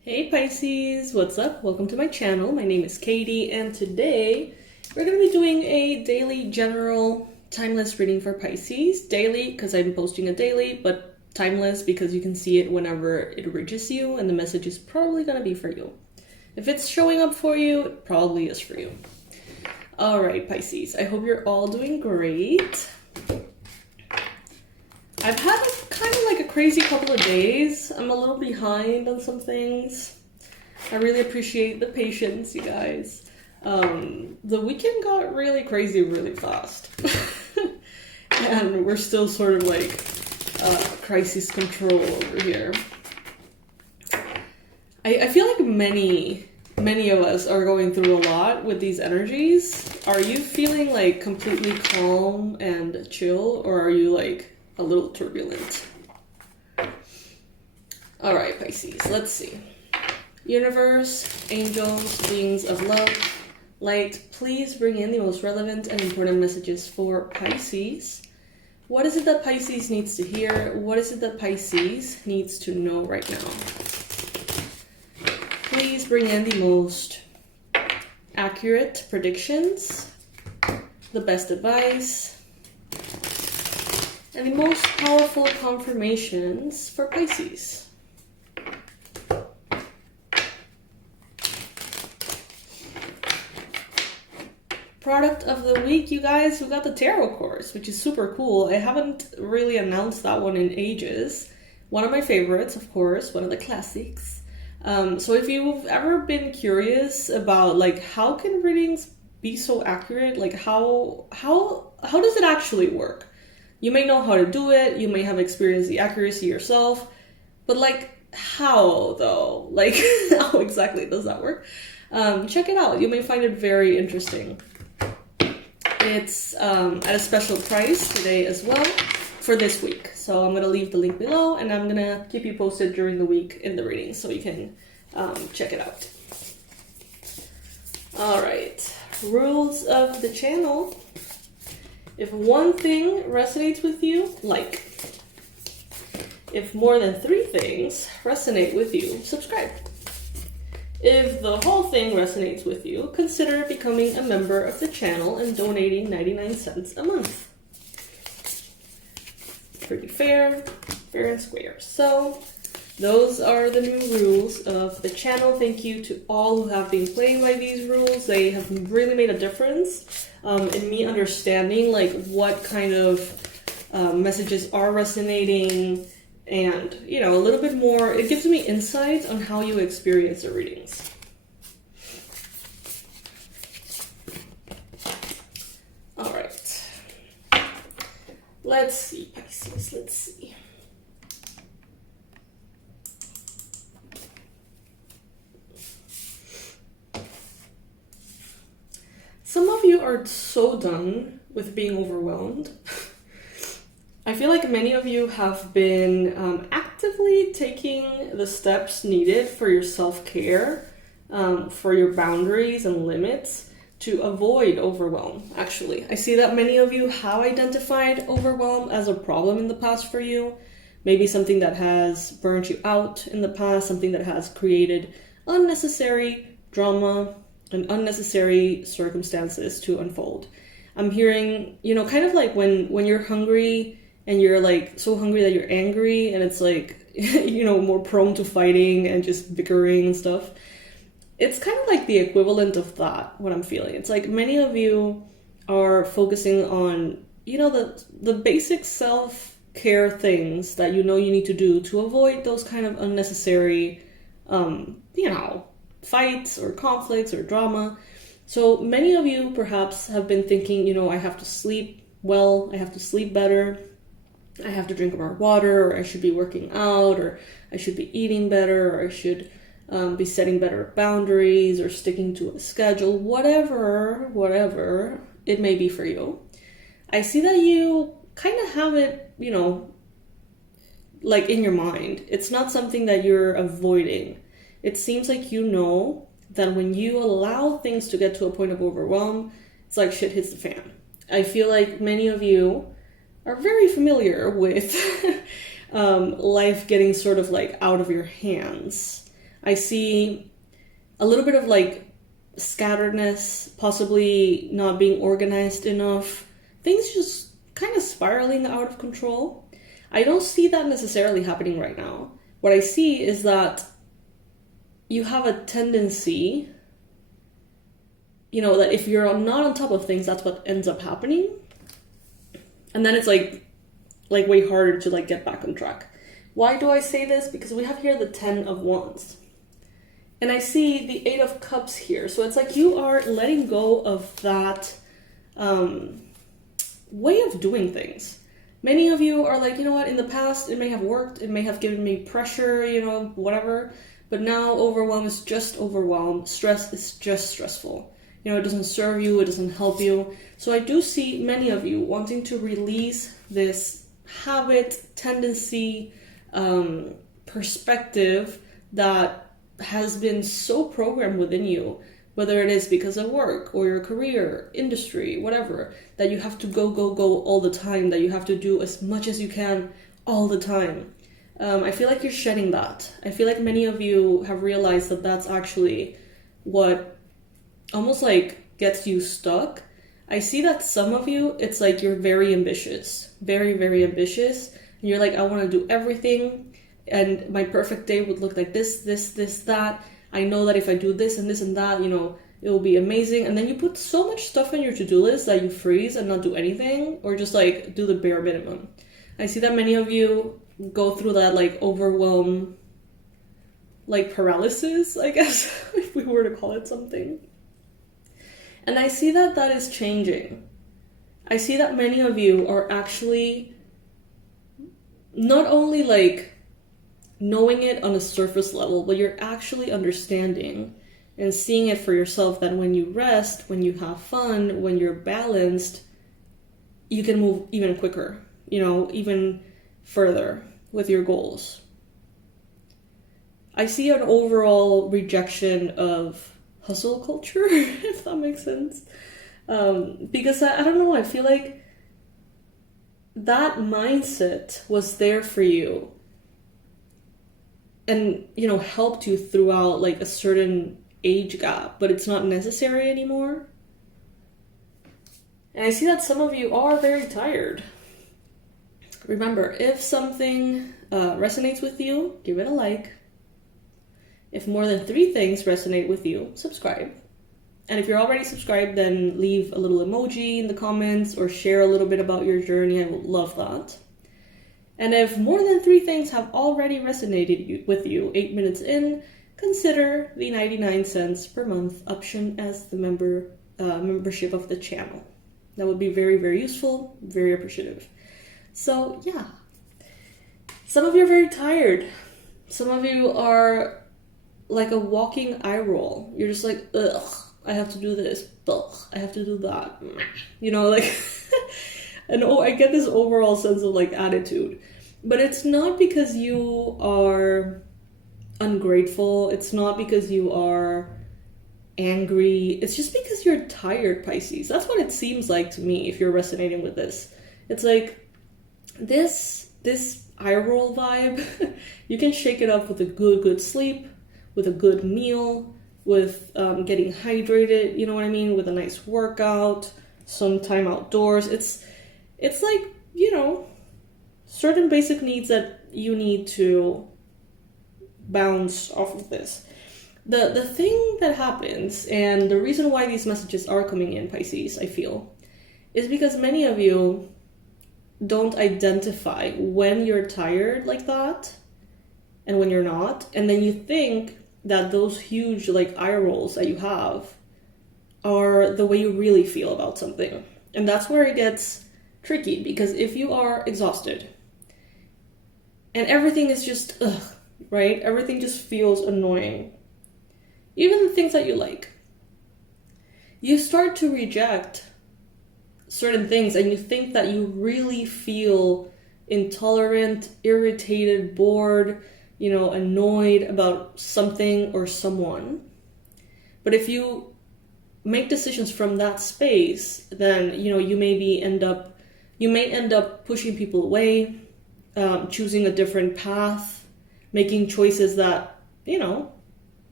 Hey Pisces, what's up? Welcome to my channel. My name is Katie, and today we're going to be doing a daily general timeless reading for Pisces. Daily because I'm posting a daily, but timeless because you can see it whenever it reaches you, and the message is probably going to be for you. If it's showing up for you, it probably is for you. Alright Pisces, I hope you're all doing great. I've had kind of like a crazy couple of days. I'm a little behind on some things. I really appreciate the patience, you guys. The weekend got really crazy really fast. And we're still sort of like crisis control over here. I feel like many of us are going through a lot with these energies. Are you feeling like completely calm and chill, or are you like a little turbulent? All right, Pisces, let's see. Universe, angels, beings of love, light, please bring in the most relevant and important messages for Pisces. What is it that Pisces needs to hear? What is it that Pisces needs to know right now? Please bring in the most accurate predictions, the best advice, and the most powerful confirmations for Pisces. Product of the week, you guys, we got the tarot course, which is super cool. I haven't really announced that one in ages. One of my favorites, of course, one of the classics. So if you've ever been curious about like how can readings be so accurate, like how does it actually work? You may know how to do it, you may have experienced the accuracy yourself, but like how though? Like how exactly does that work? Check it out, you may find it very interesting. It's at a special price today as well for this week. So I'm going to leave the link below, and I'm going to keep you posted during the week in the reading so you can check it out. All right, rules of the channel. If one thing resonates with you, like. If more than 3 things resonate with you, subscribe. If the whole thing resonates with you, consider becoming a member of the channel and donating 99 cents a month. Pretty fair and square. So those are the new rules of the channel. Thank you to all who have been playing by these rules. They have really made a difference in me understanding like what kind of messages are resonating, and you know, a little bit more. It gives me insights on how you experience the readings. All right, let's see, Pisces, let's see. Some of you are so done with being overwhelmed. I feel like many of you have been actively taking the steps needed for your self-care, for your boundaries and limits to avoid overwhelm, actually. I see that many of you have identified overwhelm as a problem in the past for you. Maybe something that has burnt you out in the past, something that has created unnecessary drama and unnecessary circumstances to unfold. I'm hearing, you know, kind of like when you're hungry and you're like so hungry that you're angry, and it's like, you know, more prone to fighting and just bickering and stuff. It's kind of like the equivalent of that, what I'm feeling. It's like many of you are focusing on, you know, the basic self-care things that you know you need to do to avoid those kind of unnecessary, you know, fights or conflicts or drama. So many of you perhaps have been thinking, you know, I have to sleep well, I have to sleep better, I have to drink more water, or I should be working out, or I should be eating better, or I should be setting better boundaries or sticking to a schedule, whatever it may be for you. I see that you kind of have it, you know, like in your mind. It's not something that you're avoiding. It seems like you know that when you allow things to get to a point of overwhelm, it's like shit hits the fan. I feel like many of you are very familiar with life getting sort of like out of your hands. I see a little bit of like scatteredness, possibly not being organized enough, things just kind of spiraling out of control. I don't see that necessarily happening right now. What I see is that you have a tendency, that if you're not on top of things, that's what ends up happening. And then it's like way harder to like get back on track. Why do I say this? Because we have here the 10 of Wands. And I see the 8 of Cups here. So it's like you are letting go of that way of doing things. Many of you are like, you know what, in the past it may have worked, it may have given me pressure, whatever. But now overwhelm is just overwhelm. Stress is just stressful. It doesn't serve you, it doesn't help you. So I do see many of you wanting to release this habit, tendency, perspective that has been so programmed within you, whether it is because of work or your career, industry, whatever, that you have to go all the time, that you have to do as much as you can all the time. I feel like you're shedding that. I feel like many of you have realized that that's actually what almost like gets you stuck. I see that some of you, it's like you're very ambitious, very, very ambitious. And you're like, I want to do everything. And my perfect day would look like this, that. I know that if I do this and this and that, it will be amazing. And then you put so much stuff on your to-do list that you freeze and not do anything, or just like do the bare minimum. I see that many of you go through that like overwhelm, like paralysis, I guess, if we were to call it something. And I see that that is changing. I see that many of you are actually not only like knowing it on a surface level, but you're actually understanding and seeing it for yourself that when you rest, when you have fun, when you're balanced, you can move even quicker, even further with your goals. I see an overall rejection of hustle culture, if that makes sense. Because I don't know, I feel like that mindset was there for you and, helped you throughout like a certain age gap, but it's not necessary anymore. And I see that some of you are very tired. Remember, if something resonates with you, give it a like. If more than 3 things resonate with you, subscribe. And if you're already subscribed, then leave a little emoji in the comments or share a little bit about your journey. I would love that. And if more than 3 things have already resonated with you 8 minutes in, consider the 99 cents per month option as the membership of the channel. That would be very, very useful, very appreciative. So yeah, some of you are very tired. Some of you are like a walking eye roll. You're just like, ugh, I have to do this. Ugh, I have to do that. And I get this overall sense of like attitude. But it's not because you are ungrateful. It's not because you are angry. It's just because you're tired, Pisces. That's what it seems like to me if you're resonating with this. It's like this eye roll vibe. You can shake it up with a good sleep, with a good meal, with getting hydrated, you know what I mean, with a nice workout, some time outdoors. It's like, certain basic needs that you need to bounce off of this. The thing that happens, and the reason why these messages are coming in, Pisces, I feel, is because many of you don't identify when you're tired like that and when you're not, and then you think that those huge like eye rolls that you have are the way you really feel about something. And that's where it gets tricky, because if you are exhausted and everything is just right, everything just feels annoying, even the things that you like, you start to reject certain things and you think that you really feel intolerant, irritated, bored, annoyed about something or someone. But if you make decisions from that space, then, you may end up pushing people away, choosing a different path, making choices that,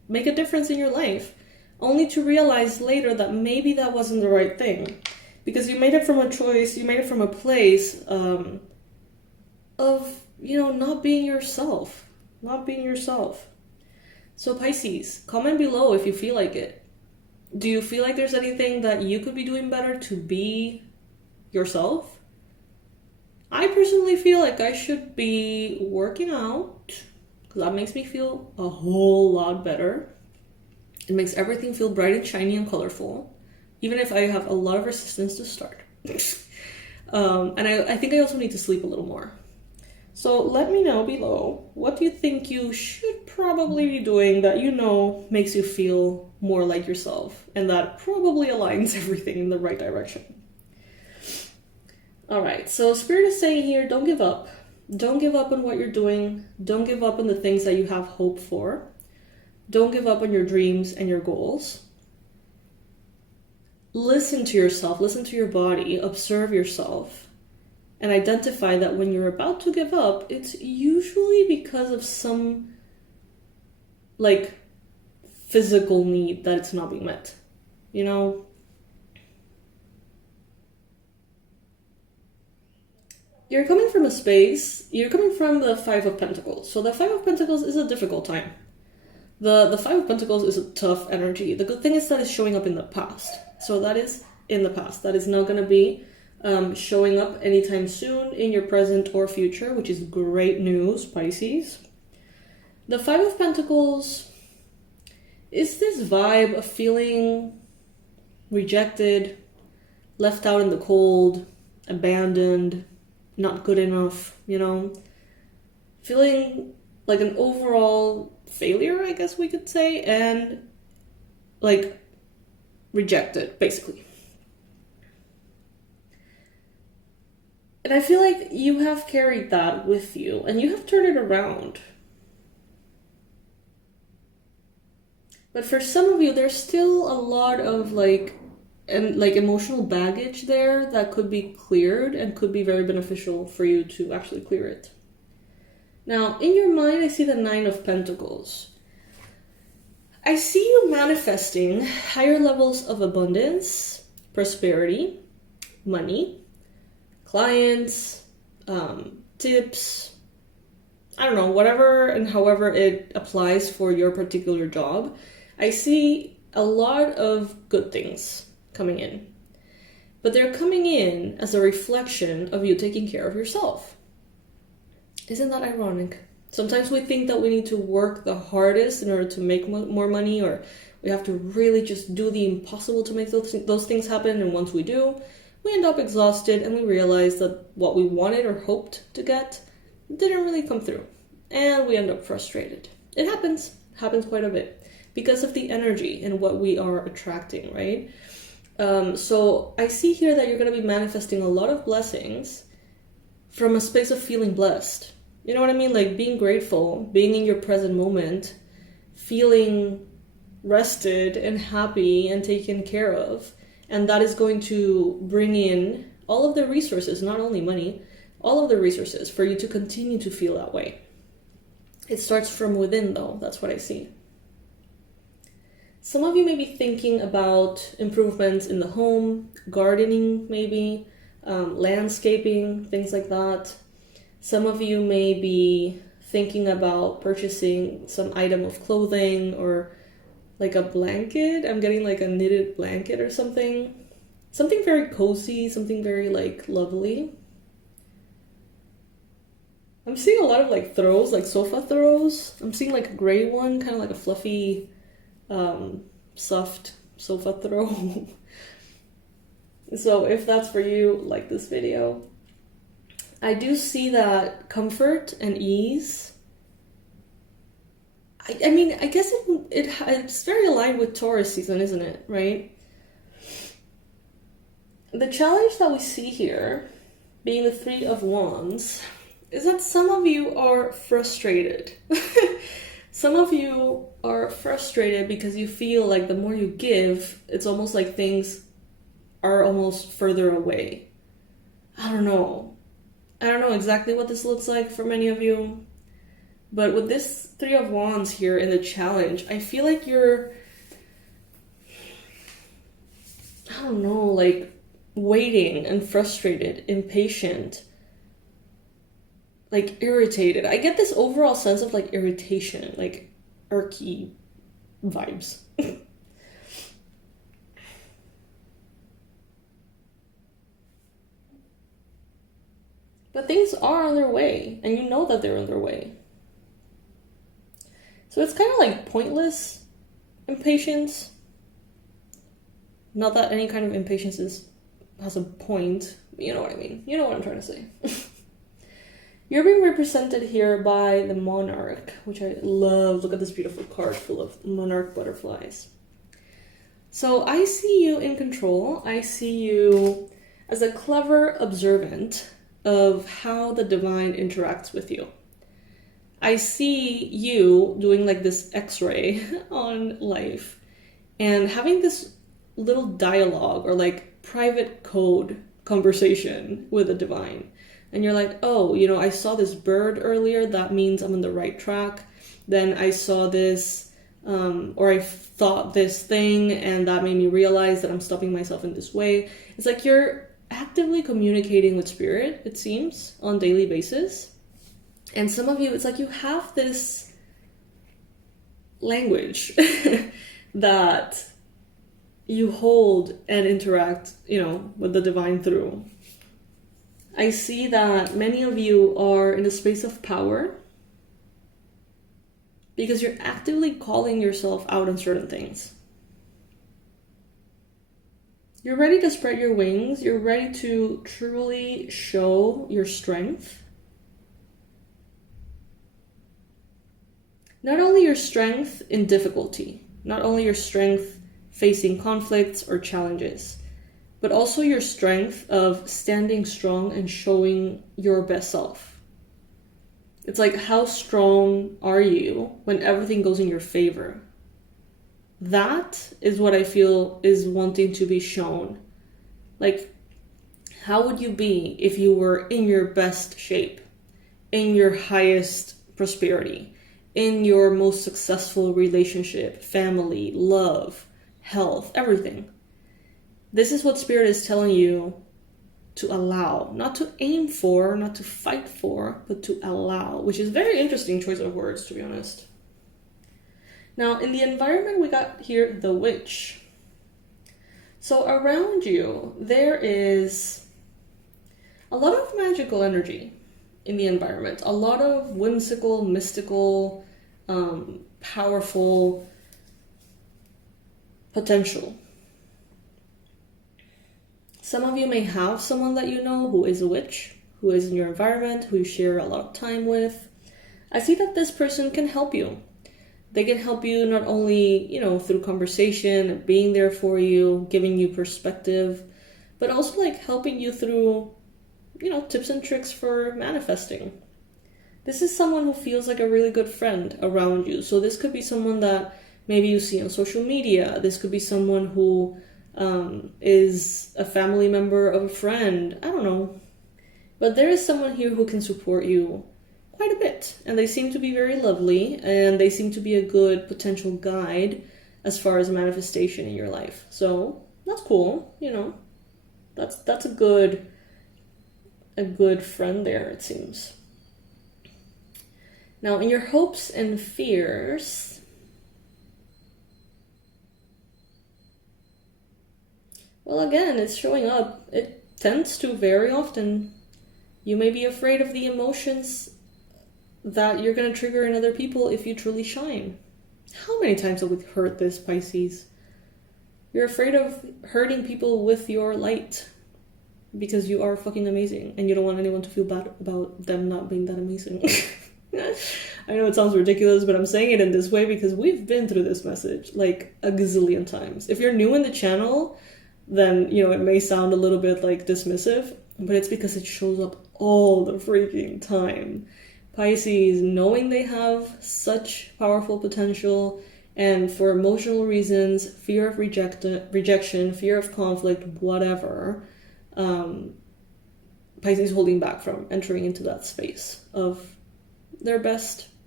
make a difference in your life, only to realize later that maybe that wasn't the right thing. Because you made it from a choice, you made it from a place of, not being yourself. Not being yourself. So Pisces, comment below if you feel like it. Do you feel like there's anything that you could be doing better to be yourself? I personally feel like I should be working out, because that makes me feel a whole lot better. It makes everything feel bright and shiny and colorful, even if I have a lot of resistance to start. And I think I also need to sleep a little more. So let me know below, what do you think you should probably be doing that makes you feel more like yourself, and that probably aligns everything in the right direction. Alright, so Spirit is saying here, don't give up. Don't give up on what you're doing. Don't give up on the things that you have hope for. Don't give up on your dreams and your goals. Listen to yourself, listen to your body, observe yourself, and identify that when you're about to give up, it's usually because of some, physical need that it's not being met. You're coming from a space, you're coming from the Five of Pentacles. So the Five of Pentacles is a difficult time. The Five of Pentacles is a tough energy. The good thing is that it's showing up in the past. So that is in the past. That is not going to be showing up anytime soon in your present or future, which is great news, Pisces. The Five of Pentacles is this vibe of feeling rejected, left out in the cold, abandoned, not good enough, feeling like an overall failure, I guess we could say, and rejected, basically. And I feel like you have carried that with you, and you have turned it around. But for some of you, there's still a lot of emotional baggage there that could be cleared and could be very beneficial for you to actually clear it. Now, in your mind, I see the Nine of Pentacles. I see you manifesting higher levels of abundance, prosperity, money, clients, tips, I don't know, whatever and however it applies for your particular job. I see a lot of good things coming in, but they're coming in as a reflection of you taking care of yourself. Isn't that ironic? Sometimes we think that we need to work the hardest in order to make more money, or we have to really just do the impossible to make those things happen, and once we do, we end up exhausted and we realize that what we wanted or hoped to get didn't really come through, and we end up frustrated. It happens quite a bit because of the energy and what we are attracting, right? So I see here that you're going to be manifesting a lot of blessings from a space of feeling blessed. You know what I mean? Like being grateful, being in your present moment, feeling rested and happy and taken care of. And that is going to bring in all of the resources, not only money, all of the resources for you to continue to feel that way. It starts from within, though. That's what I see. Some of you may be thinking about improvements in the home, gardening maybe, landscaping, things like that. Some of you may be thinking about purchasing some item of clothing or like a blanket. I'm getting like a knitted blanket or something. Something very cozy, something very lovely. I'm seeing a lot of throws, sofa throws. I'm seeing a gray one, kind of like a fluffy, soft sofa throw. So if that's for you, like this video. I do see that comfort and ease. I mean, I guess it's very aligned with Taurus season, isn't it? Right? The challenge that we see here, being the Three of Wands, is that some of you are frustrated. Some of you are frustrated because you feel like the more you give, it's almost like things are almost further away. I don't know exactly what this looks like for many of you, But with this Three of Wands here in the challenge, I feel like you're, I don't know, like waiting and frustrated, impatient, like irritated. I get this overall sense of like irritation, like irky vibes. But things are on their way, and you know that they're on their way. So it's kind of like pointless impatience. Not that any kind of impatience has a point. You know what I mean. You know what I'm trying to say. You're being represented here by the Monarch, which I love. Look at this beautiful card full of monarch butterflies. So I see you in control. I see you as a clever observant of how the divine interacts with you. I see you doing like this X-ray on life and having this little dialogue or like private code conversation with the divine. And you're like, oh, you know, I saw this bird earlier. That means I'm on the right track. Then I saw this, or I thought this thing, and that made me realize that I'm stopping myself in this way. It's like you're actively communicating with spirit, it seems, on a daily basis. And some of you, it's like you have this language that you hold and interact, you know, with the divine through. I see that many of you are in a space of power because you're actively calling yourself out on certain things. You're ready to spread your wings. You're ready to truly show your strength. Not only your strength in difficulty, not only your strength facing conflicts or challenges, but also your strength of standing strong and showing your best self. It's like, how strong are you when everything goes in your favor? That is what I feel is wanting to be shown. Like, how would you be if you were in your best shape, in your highest prosperity, in your most successful relationship, family, love, health, everything? This is what Spirit is telling you to allow, not to aim for, not to fight for, but to allow, which is a very interesting choice of words, to be honest. Now, in the environment, we got here the Witch. So around you, there is a lot of magical energy in the environment, a lot of whimsical, mystical, powerful potential. Some of you may have someone that you know who is a witch, who is in your environment, who you share a lot of time with. I see that this person can help you. They can help you not only, you know, through conversation, being there for you, giving you perspective, but also like helping you through, you know, tips and tricks for manifesting. This is someone who feels like a really good friend around you. So this could be someone that maybe you see on social media. This could be someone who is a family member of a friend. I don't know. But there is someone here who can support you quite a bit. And they seem to be very lovely. And they seem to be a good potential guide as far as manifestation in your life. So that's cool, you know. That's a good friend there, it seems. Now, in your hopes and fears, well, again, it's showing up. It tends to very often. You may be afraid of the emotions that you're going to trigger in other people if you truly shine. How many times have we heard this, Pisces? You're afraid of hurting people with your light because you are fucking amazing and you don't want anyone to feel bad about them not being that amazing. I know it sounds ridiculous, but I'm saying it in this way because we've been through this message like a gazillion times. If you're new in the channel, then, you know, it may sound a little bit like dismissive, but it's because it shows up all the freaking time. Pisces, knowing they have such powerful potential, and for emotional reasons, fear of rejection, fear of conflict, whatever, Pisces holding back from entering into that space of their best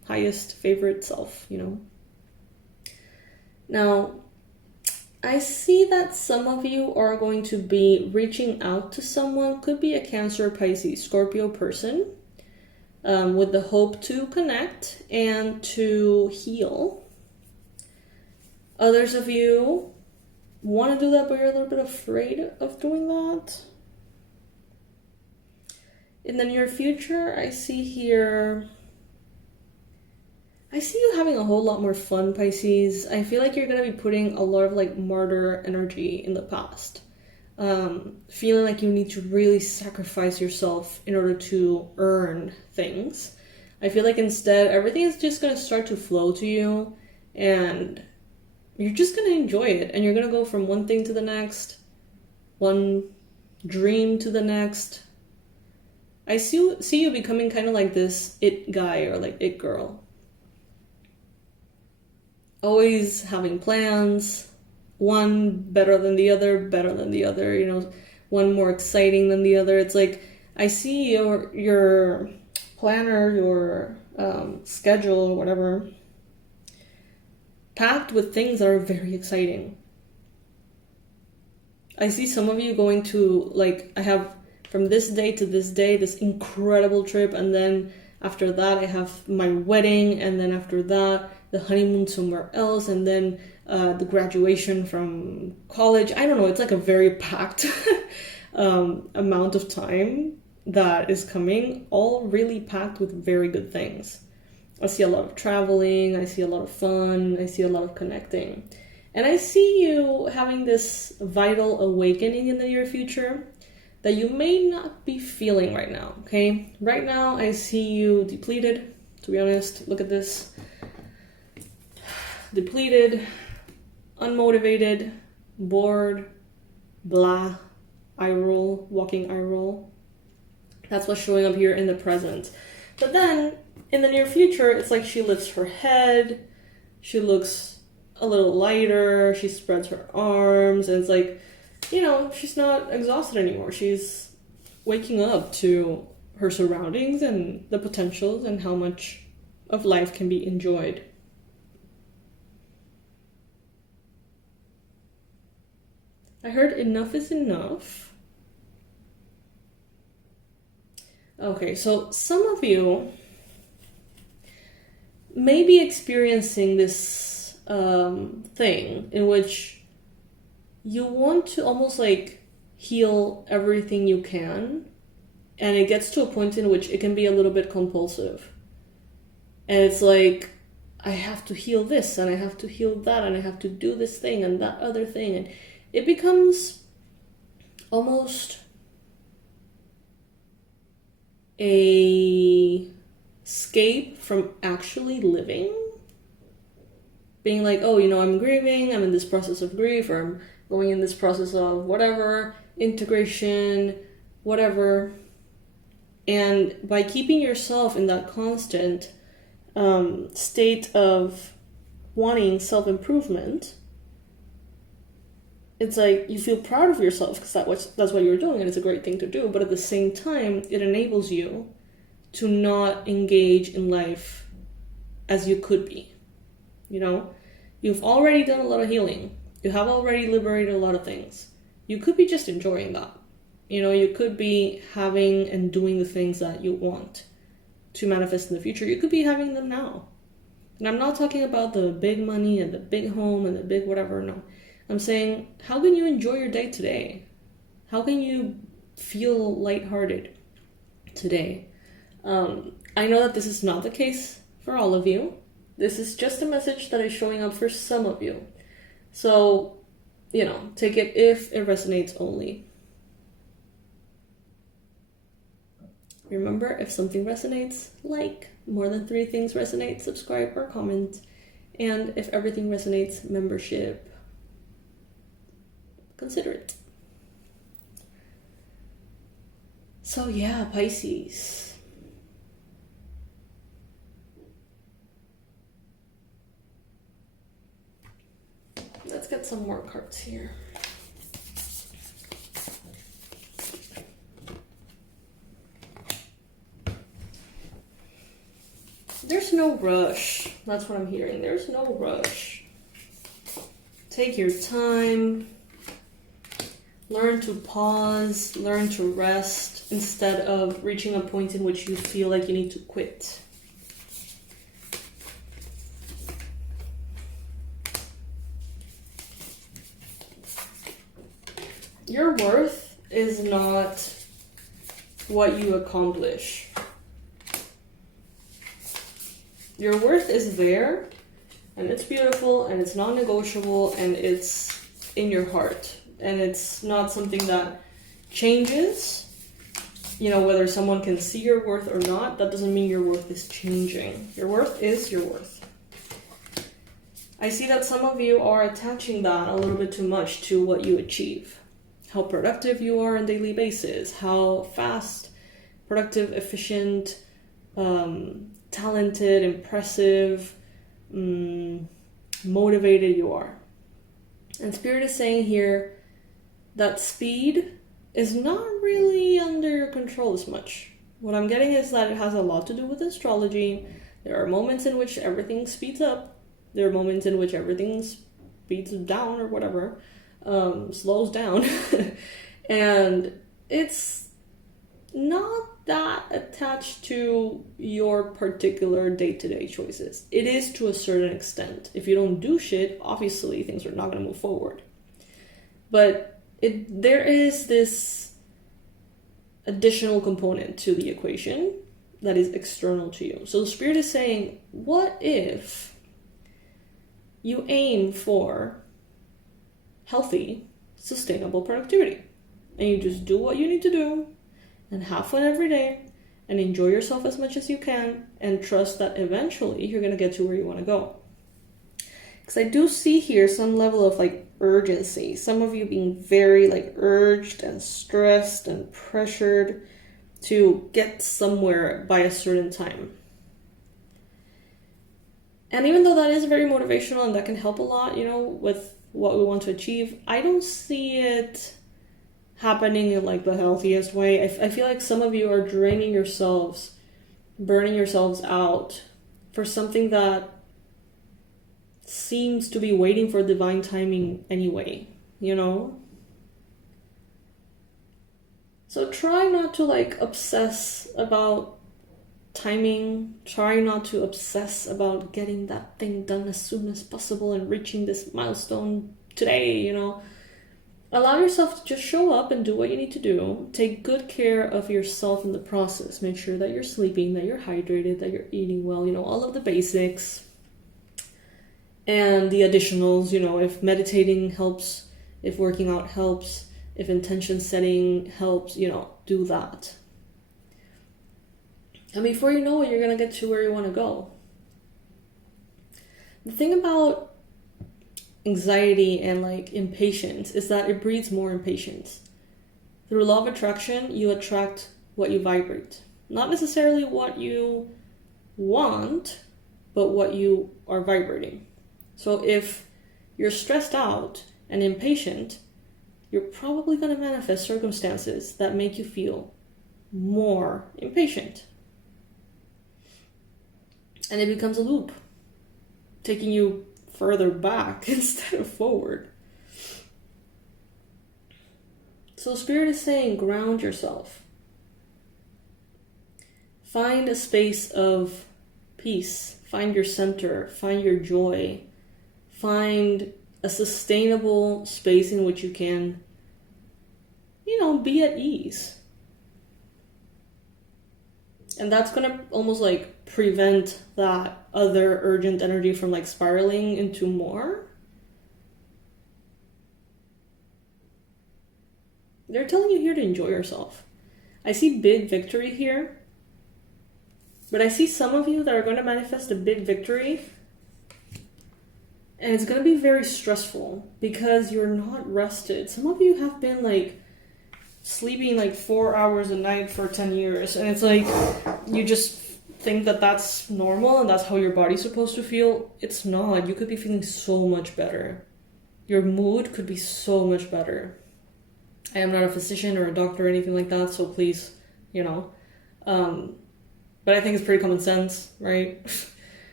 highest favorite self, you know. Now, I see that some of you are going to be reaching out to someone, could be a Cancer, Pisces, Scorpio person, with the hope to connect and to heal. Others of you want to do that, but you're a little bit afraid of doing that. In the near future, I see here, I see you having a whole lot more fun, Pisces. I feel like you're going to be putting a lot of like martyr energy in the past. Feeling like you need to really sacrifice yourself in order to earn things. I feel like instead, everything is just going to start to flow to you, and you're just going to enjoy it. And you're going to go from one thing to the next, one dream to the next. I see you becoming kind of like this it guy or like it girl. Always having plans, one better than the other, you know, one more exciting than the other. It's like, I see your planner, your schedule or whatever, packed with things that are very exciting. I see some of you going to, like, I have from this day to this day, this incredible trip, and then after that I have my wedding, and then after that the honeymoon somewhere else, and then the graduation from college. I don't know, it's like a very packed amount of time that is coming, all really packed with very good things. I see a lot of traveling, I see a lot of fun, I see a lot of connecting. And I see you having this vital awakening in the near future that you may not be feeling right now, okay? Right now, I see you depleted, to be honest. Look at this. Depleted, unmotivated, bored, blah, eye roll, walking eye roll. That's what's showing up here in the present. But then, in the near future, it's like she lifts her head, she looks a little lighter, she spreads her arms, and it's like, you know, she's not exhausted anymore. She's waking up to her surroundings and the potentials and how much of life can be enjoyed. I heard enough is enough. Okay, so some of you may be experiencing this thing in which you want to almost like heal everything you can, and it gets to a point in which it can be a little bit compulsive. And it's like, I have to heal this, and I have to heal that, and I have to do this thing and that other thing, and it becomes almost a escape from actually living. Being like, oh, you know, I'm grieving, I'm in this process of grief, or I'm going in this process of whatever, integration, whatever. And by keeping yourself in that constant state of wanting self-improvement, it's like you feel proud of yourself because that's what you're doing, and it's a great thing to do. But at the same time, it enables you to not engage in life as you could be. You know, you've already done a lot of healing. You have already liberated a lot of things. You could be just enjoying that. You know, you could be having and doing the things that you want to manifest in the future. You could be having them now. And I'm not talking about the big money and the big home and the big whatever, no. I'm saying, how can you enjoy your day today? How can you feel lighthearted today? I know that this is not the case for all of you. This is just a message that is showing up for some of you. So, you know, take it if it resonates only. Remember, if something resonates, like. More than 3 things resonate, subscribe or comment. And if everything resonates, membership. Consider it. So yeah, Pisces. Let's get some more cards here. There's no rush. That's what I'm hearing. There's no rush. Take your time. Learn to pause. Learn to rest instead of reaching a point in which you feel like you need to quit. Your worth is not what you accomplish. Your worth is there, and it's beautiful, and it's non-negotiable, and it's in your heart. And it's not something that changes. You know, whether someone can see your worth or not, that doesn't mean your worth is changing. Your worth is your worth. I see that some of you are attaching that a little bit too much to what you achieve. How productive you are on a daily basis, how fast, productive, efficient, talented, impressive, motivated you are. And Spirit is saying here that speed is not really under your control as much. What I'm getting is that it has a lot to do with astrology. There are moments in which everything speeds up. There are moments in which everything speeds down or whatever. Slows down. And it's not that attached to your particular day-to-day choices. It is to a certain extent. If you don't do shit, obviously things are not going to move forward. But there is this additional component to the equation that is external to you. So the Spirit is saying, what if you aim for healthy, sustainable productivity, and you just do what you need to do and have fun every day and enjoy yourself as much as you can and trust that eventually you're going to get to where you want to go? Because I do see here some level of like urgency, some of you being very like urged and stressed and pressured to get somewhere by a certain time. And even though that is very motivational and that can help a lot, you know, with what we want to achieve, I don't see it happening in like the healthiest way. I feel like some of you are draining yourselves, burning yourselves out for something that seems to be waiting for divine timing anyway, you know? So try not to like obsess about timing. Try not to obsess about getting that thing done as soon as possible and reaching this milestone today, you know. Allow yourself to just show up and do what you need to do. Take good care of yourself in the process. Make sure that you're sleeping, that you're hydrated, that you're eating well, you know, all of the basics. And the additionals, you know, if meditating helps, if working out helps, if intention setting helps, you know, do that. And before you know it, you're going to get to where you want to go. The thing about anxiety and like impatience is that it breeds more impatience. Through law of attraction, you attract what you vibrate. Not necessarily what you want, but what you are vibrating. So if you're stressed out and impatient, you're probably going to manifest circumstances that make you feel more impatient. And it becomes a loop, taking you further back instead of forward. So Spirit is saying, ground yourself. Find a space of peace. Find your center. Find your joy. Find a sustainable space in which you can, you know, be at ease. And that's going to almost like prevent that other urgent energy from like spiraling into more. They're telling you here to enjoy yourself. I see big victory here. But I see some of you that are going to manifest a big victory. And it's going to be very stressful because you're not rested. Some of you have been like sleeping like 4 hours a night for 10 years. And it's like you just think that that's normal and that's how your body's supposed to feel. It's not. You could be feeling so much better. Your mood could be so much better. I am not a physician or a doctor or anything like that, so please, you know. But I think it's pretty common sense, right?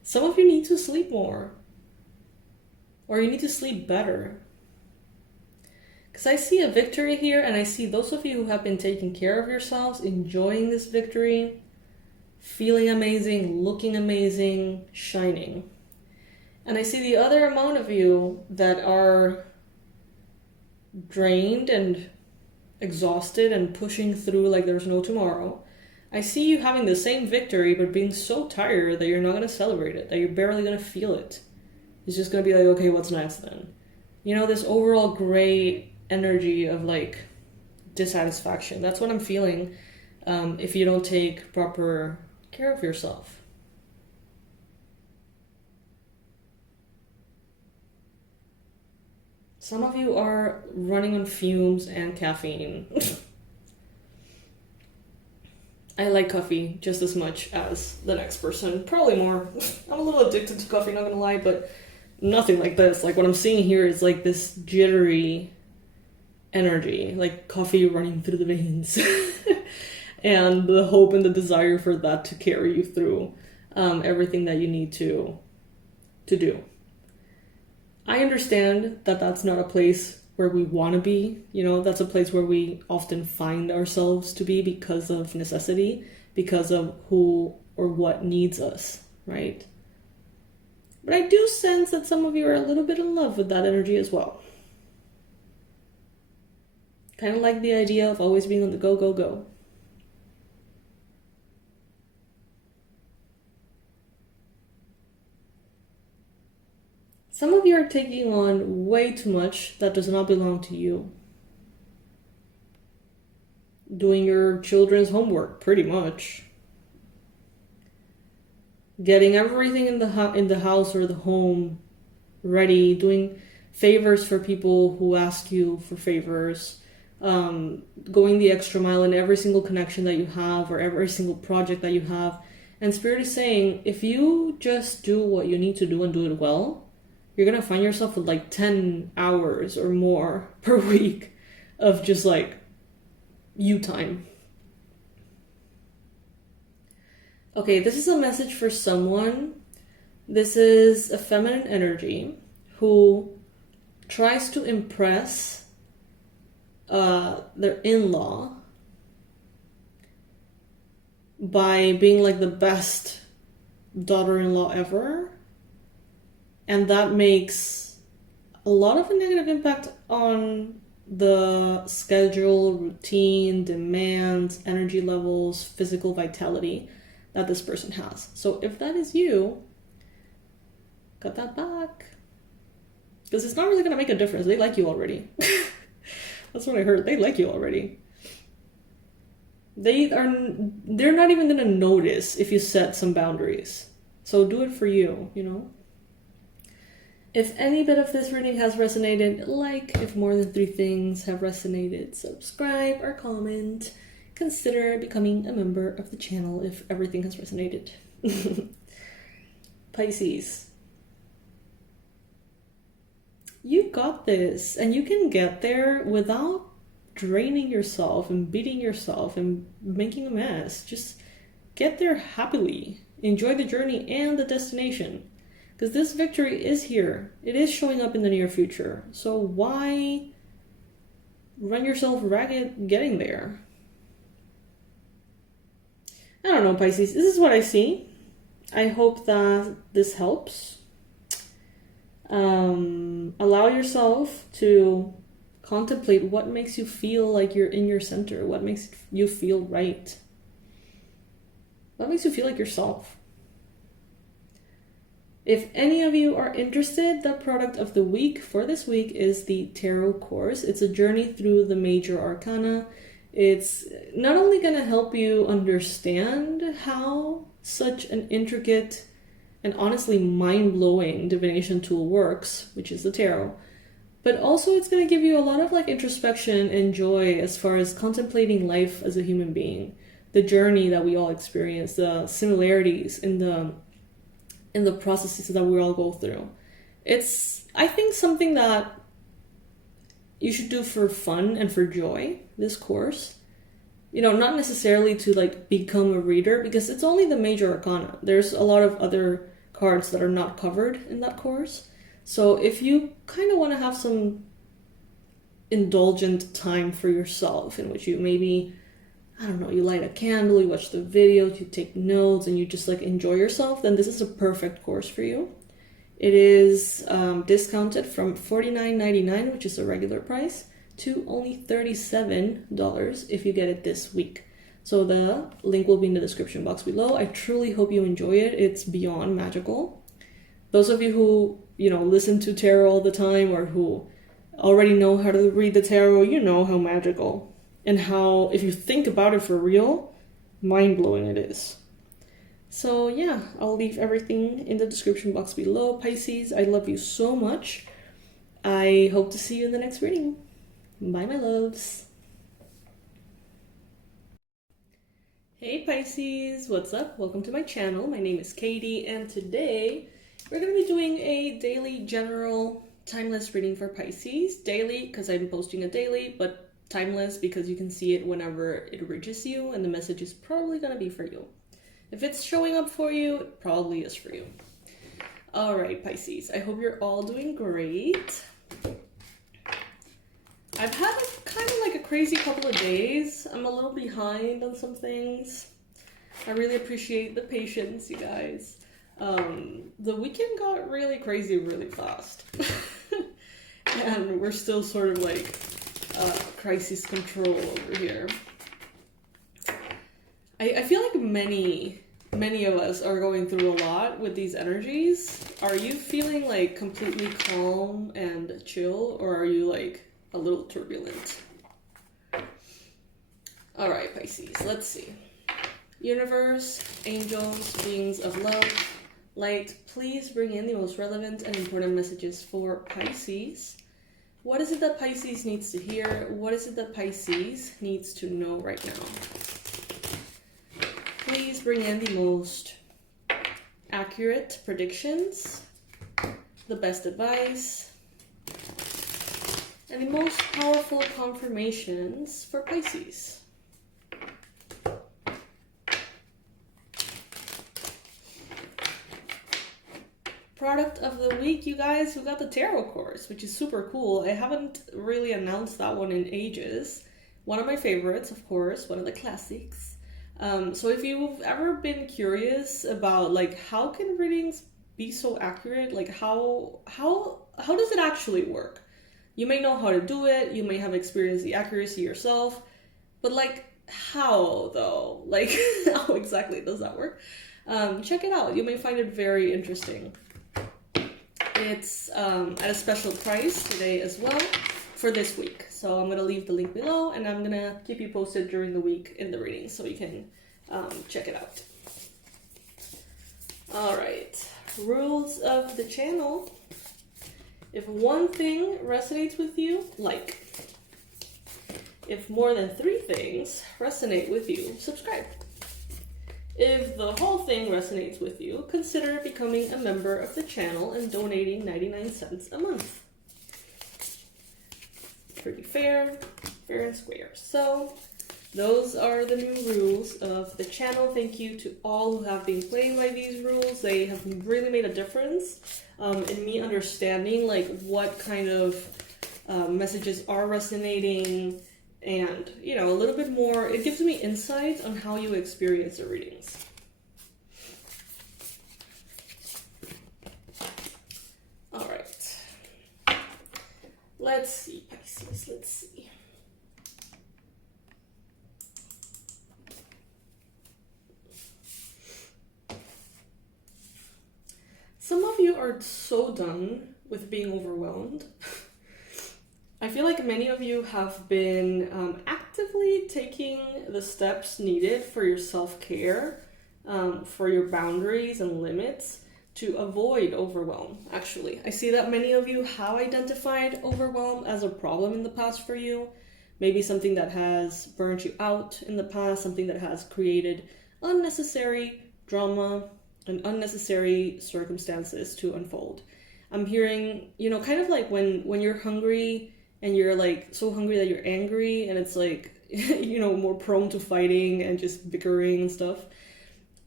Some of you need to sleep more. Or you need to sleep better. Because I see a victory here, and I see those of you who have been taking care of yourselves, enjoying this victory, feeling amazing, looking amazing, shining. And I see the other amount of you that are drained and exhausted and pushing through like there's no tomorrow. I see you having the same victory, but being so tired that you're not going to celebrate it, that you're barely going to feel it. It's just going to be like, okay, what's next then? You know, this overall gray energy of like dissatisfaction. That's what I'm feeling if you don't take proper care of yourself. Some of you are running on fumes and caffeine. I like coffee just as much as the next person, probably more. I'm a little addicted to coffee, not gonna lie, but nothing like this. Like what I'm seeing here is like this jittery energy, like coffee running through the veins. And the hope and the desire for that to carry you through everything that you need to do. I understand that that's not a place where we want to be. You know, that's a place where we often find ourselves to be because of necessity, because of who or what needs us, right? But I do sense that some of you are a little bit in love with that energy as well. Kind of like the idea of always being on the go, go, go. Some of you are taking on way too much that does not belong to you. Doing your children's homework, pretty much. Getting everything in the house or the home ready. Doing favors for people who ask you for favors. Going the extra mile in every single connection that you have or every single project that you have. And Spirit is saying, if you just do what you need to do and do it well, you're going to find yourself with like 10 hours or more per week of just like you time. Okay, this is a message for someone. This is a feminine energy who tries to impress their in-law by being like the best daughter-in-law ever. And that makes a lot of a negative impact on the schedule, routine, demands, energy levels, physical vitality that this person has. So if that is you, cut that back. Because it's not really going to make a difference. They like you already. That's what I heard. They like you already. They're not even going to notice if you set some boundaries. So do it for you, you know? If any bit of this reading has resonated, like. If more than 3 things have resonated, subscribe or comment. Consider becoming a member of the channel if everything has resonated. Pisces. You got this, and you can get there without draining yourself and beating yourself and making a mess. Just get there happily. Enjoy the journey and the destination. Because this victory is here. It is showing up in the near future. So why run yourself ragged getting there? I don't know, Pisces. This is what I see. I hope that this helps. Allow yourself to contemplate what makes you feel like you're in your center. What makes you feel right. What makes you feel like yourself. If any of you are interested, the product of the week for this week is the Tarot course. It's a journey through the major arcana. It's not only going to help you understand how such an intricate and honestly mind-blowing divination tool works, which is the tarot, but also it's going to give you a lot of like introspection and joy as far as contemplating life as a human being, the journey that we all experience, the similarities in the processes that we all go through. It's, I think, something that you should do for fun and for joy, this course. You know, not necessarily to like become a reader, because it's only the major arcana. There's a lot of other cards that are not covered in that course. So if you kind of want to have some indulgent time for yourself in which you maybe, I don't know, you light a candle, you watch the videos, you take notes, and you just like enjoy yourself, then this is a perfect course for you. It is discounted from $49.99, which is a regular price, to only $37 if you get it this week. So the link will be in the description box below. I truly hope you enjoy it. It's beyond magical. Those of you who, listen to tarot all the time or who already know how to read the tarot, you know how magical and how, if you think about it for real, mind-blowing it is. So yeah, I'll leave everything in the description box below. Pisces, I love you so much. I hope to see you in the next reading. Bye, my loves. Hey Pisces, what's up? Welcome to my channel. My name is Katie, and today we're going to be doing a daily general timeless reading for Pisces. Daily because I'm posting a daily, but timeless because you can see it whenever it reaches you, and the message is probably going to be for you. If it's showing up for you, it probably is for you. All right, Pisces, I hope you're all doing great. I've had kind of like a crazy couple of days. I'm a little behind on some things. I really appreciate the patience, you guys. The weekend got really crazy really fast. And we're still sort of like crisis control over here. I feel like many of us are going through a lot with these energies. Are you feeling like completely calm and chill, or are you like a little turbulent? All right, Pisces, let's see. Universe, angels, beings of love, light, please bring in the most relevant and important messages for Pisces. What is it that Pisces needs to hear? What is it that Pisces needs to know right now? Please bring in the most accurate predictions, the best advice, and the most powerful confirmations for Pisces. Product of the week, you guys, we got the tarot course, which is super cool. I haven't really announced that one in ages. One of my favorites, of course, one of the classics. So if you've ever been curious about like how can readings be so accurate, like how does it actually work? You may know how to do it, you may have experienced the accuracy yourself, but like how though? Like how exactly does that work? Check it out. You may find it very interesting. It's at a special price today as well for this week. So I'm going to leave the link below, and I'm going to keep you posted during the week in the reading so you can check it out. All right, rules of the channel. If one thing resonates with you, like. If more than 3 things resonate with you, subscribe. If the whole thing resonates with you, consider becoming a member of the channel and donating 99 cents a month. Pretty fair, fair and square. So those are the new rules of the channel. Thank you to all who have been playing by these rules. They have really made a difference in me understanding like what kind of messages are resonating, and a little bit more. It gives me insights on how you experience the readings. All right, let's see, Pisces, let's see. Some of you are so done with being overwhelmed. I feel like many of you have been actively taking the steps needed for your self-care, for your boundaries and limits to avoid overwhelm, actually. I see that many of you have identified overwhelm as a problem in the past for you. Maybe something that has burnt you out in the past, something that has created unnecessary drama and unnecessary circumstances to unfold. I'm hearing, kind of like when you're hungry, and you're like so hungry that you're angry, and it's like, more prone to fighting and just bickering and stuff.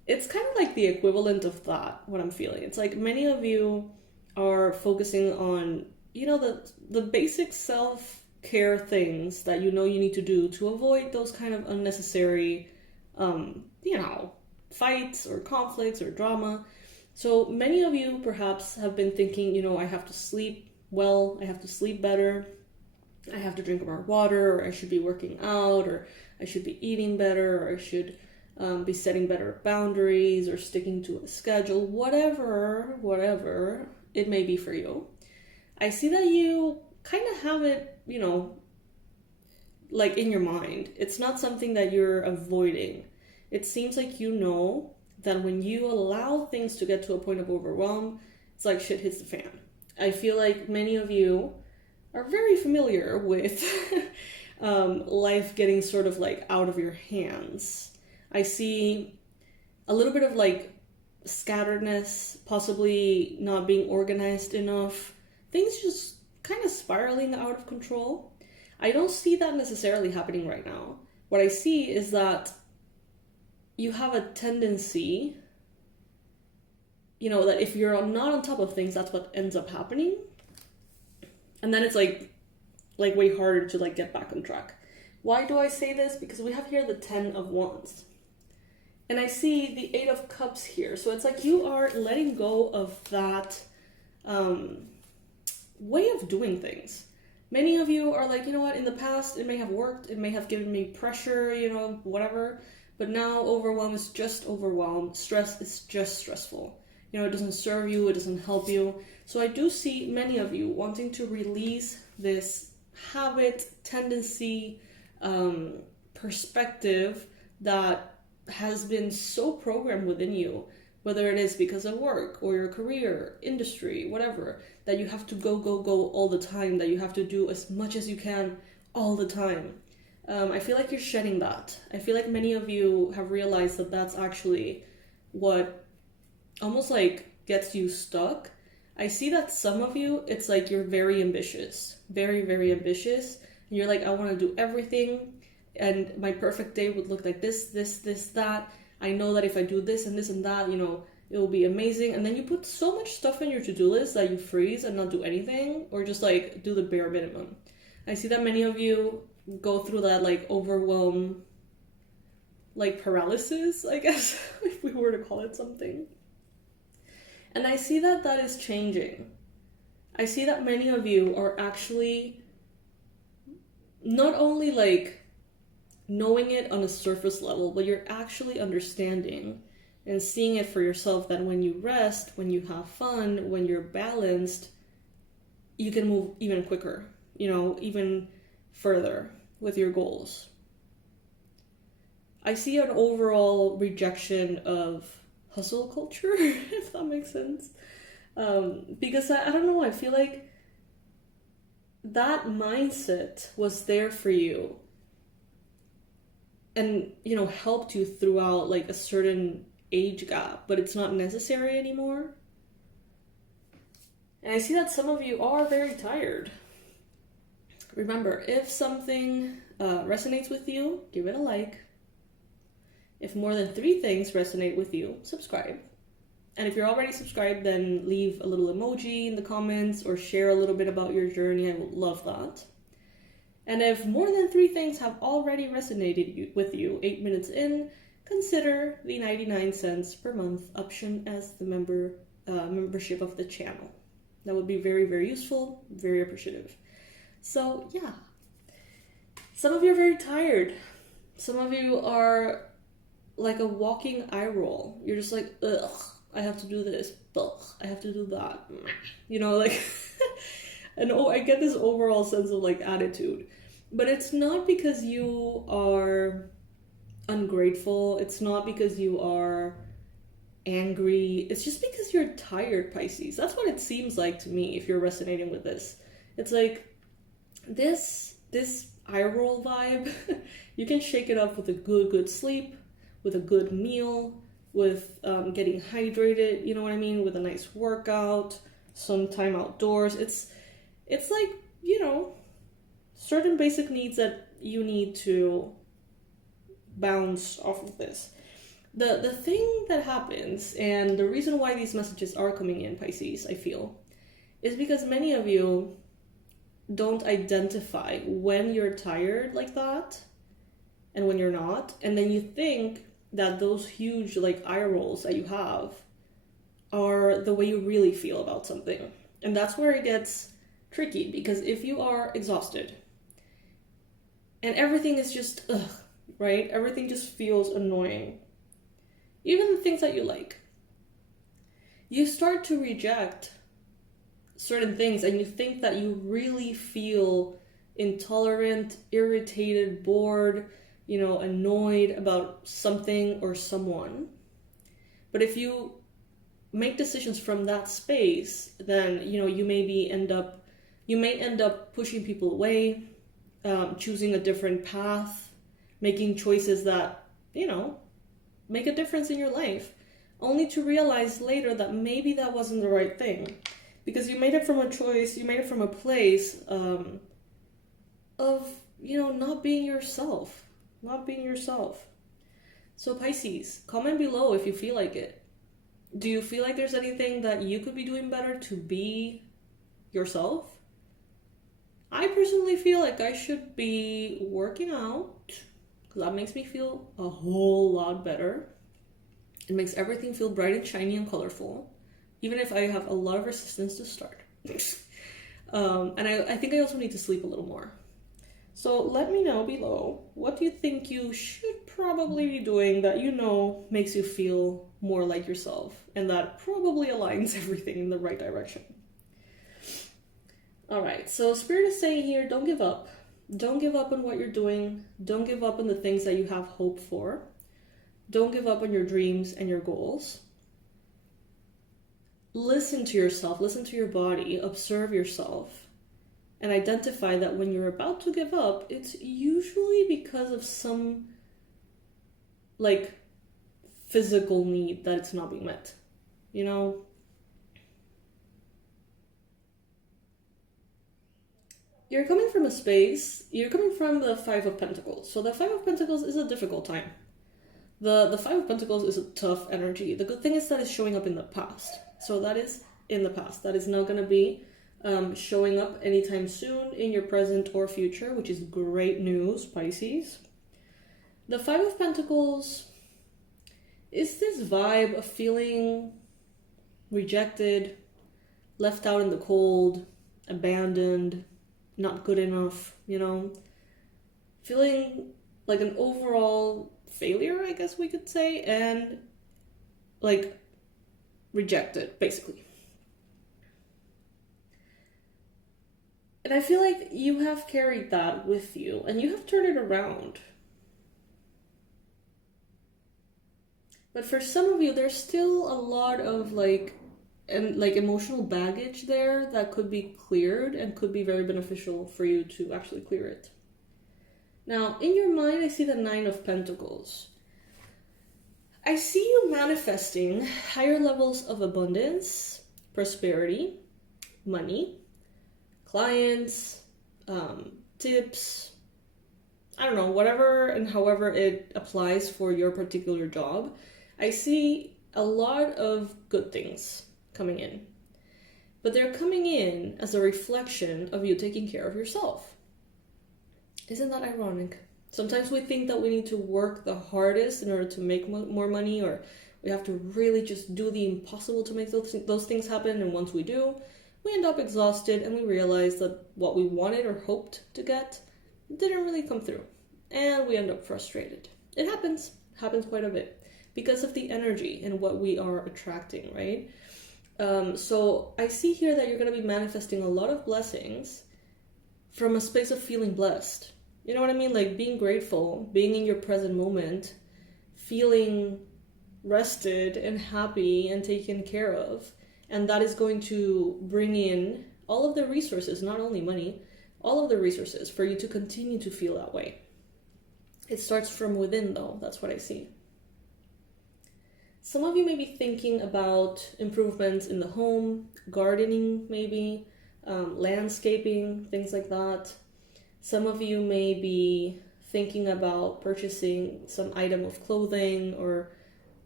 it's kind of like the equivalent of that, what I'm feeling. It's like many of you are focusing on, you know, the basic self-care things that you know you need to do to avoid those kind of unnecessary, you know, fights or conflicts or drama. So many of you perhaps have been thinking, you know, I have to sleep well, I have to sleep better, I have to drink more water, or I should be working out, or I should be eating better, or I should be setting better boundaries or sticking to a schedule, whatever it may be for you. I see that you kind of have it, you know, like in your mind. It's not something that you're avoiding. It seems like you know that when you allow things to get to a point of overwhelm, it's like shit hits the fan. I feel like many of you are very familiar with life getting sort of like out of your hands. I see a little bit of like scatteredness, possibly not being organized enough, things just kind of spiraling out of control. I don't see that necessarily happening right now. What I see is that you have a tendency, you know, that if you're not on top of things, that's what ends up happening. And then it's like way harder to like get back on track. Why do I say this? Because we have here the 10 of Wands. And I see the 8 of Cups here. So it's like you are letting go of that way of doing things. Many of you are like, you know what, in the past it may have worked, it may have given me pressure, you know, whatever. But now overwhelm is just overwhelm. Stress is just stressful. You know, it doesn't serve you, it doesn't help you. So I do see many of you wanting to release this habit, tendency, perspective that has been so programmed within you, whether it is because of work or your career, industry, whatever, that you have to go all the time, that you have to do as much as you can all the time. I feel like you're shedding that. I feel like many of you have realized that that's actually what almost like gets you stuck. I see that some of you, it's like you're very ambitious, very ambitious. And you're like, I want to do everything, and my perfect day would look like this, that. I know that if I do this and this and that, you know, it will be amazing. And then you put so much stuff in your to-do list that you freeze and not do anything, or just like do the bare minimum. I see that many of you go through that like overwhelm, like paralysis, I guess, if we were to call it something. And I see that that is changing. I see that many of you are actually not only like knowing it on a surface level, but you're actually understanding and seeing it for yourself that when you rest, when you have fun, when you're balanced, you can move even quicker, you know, even further with your goals. I see an overall rejection of hustle culture, if that makes sense. Because I don't know, I feel like that mindset was there for you and, you know, helped you throughout like a certain age gap, but it's not necessary anymore. And I see that some of you are very tired. Remember, if something resonates with you, give it a like. If more than 3 things resonate with you, subscribe. And if you're already subscribed, then leave a little emoji in the comments or share a little bit about your journey. I would love that. And if more than 3 things have already resonated with you 8 minutes in, consider the 99 cents per month option as the membership of the channel. That would be very useful, very appreciative. So yeah, some of you are very tired. Some of you are like a walking eye roll. You're just like, ugh, I have to do this, ugh, I have to do that. You know, like, and I get this overall sense of like attitude. But it's not because you are ungrateful. It's not because you are angry. It's just because you're tired, Pisces. That's what it seems like to me if you're resonating with this. It's like this eye roll vibe. You can shake it up with a good sleep, with a good meal, with getting hydrated, you know what I mean, with a nice workout, some time outdoors. It's like, you know, certain basic needs that you need to bounce off of this. The thing that happens, and the reason why these messages are coming in, Pisces, I feel, is because many of you don't identify when you're tired like that and when you're not, and then you think that those huge like eye rolls that you have are the way you really feel about something. And that's where it gets tricky, because if you are exhausted and everything is just right, everything just feels annoying, even the things that you like, you start to reject certain things, and you think that you really feel intolerant, irritated, bored, annoyed about something or someone. But if you make decisions from that space, then you may end up pushing people away, choosing a different path, making choices that make a difference in your life, only to realize later that maybe that wasn't the right thing, because you made it from a choice, you made it from a place of not being yourself. So Pisces, comment below if you feel like it. Do you feel like there's anything that you could be doing better to be yourself? I personally feel like I should be working out, because that makes me feel a whole lot better. It makes everything feel bright and shiny and colorful, even if I have a lot of resistance to start. And I think I also need to sleep a little more. So let me know below, what do you think you should probably be doing that makes you feel more like yourself, and that probably aligns everything in the right direction. Alright, so Spirit is saying here, don't give up. Don't give up on what you're doing. Don't give up on the things that you have hope for. Don't give up on your dreams and your goals. Listen to yourself, listen to your body, observe yourself, and identify that when you're about to give up, it's usually because of some physical need that it's not being met. You're coming from a space, you're coming from the Five of Pentacles. So the Five of Pentacles is a difficult time. The Five of Pentacles is a tough energy. The good thing is that it's showing up in the past. So that is in the past. That is not going to be showing up anytime soon in your present or future, which is great news, Pisces. The Five of Pentacles is this vibe of feeling rejected, left out in the cold, abandoned, not good enough, feeling like an overall failure, I guess we could say, and rejected, basically. And I feel like you have carried that with you, and you have turned it around. But for some of you, there's still a lot of emotional baggage there that could be cleared and could be very beneficial for you to actually clear it. Now, in your mind, I see the Nine of Pentacles. I see you manifesting higher levels of abundance, prosperity, money, clients, tips, I don't know, whatever and however it applies for your particular job. I see a lot of good things coming in, but they're coming in as a reflection of you taking care of yourself. Isn't that ironic? Sometimes we think that we need to work the hardest in order to make more money, or we have to really just do the impossible to make those things happen, and once we do, we end up exhausted and we realize that what we wanted or hoped to get didn't really come through, and we end up frustrated. It happens quite a bit because of the energy and what we are attracting, right? So I see here that you're going to be manifesting a lot of blessings from a space of feeling blessed. You know what I mean? Like being grateful, being in your present moment, feeling rested and happy and taken care of. And that is going to bring in all of the resources, not only money, all of the resources for you to continue to feel that way. It starts from within though, that's what I see. Some of you may be thinking about improvements in the home, gardening maybe, landscaping, things like that. Some of you may be thinking about purchasing some item of clothing or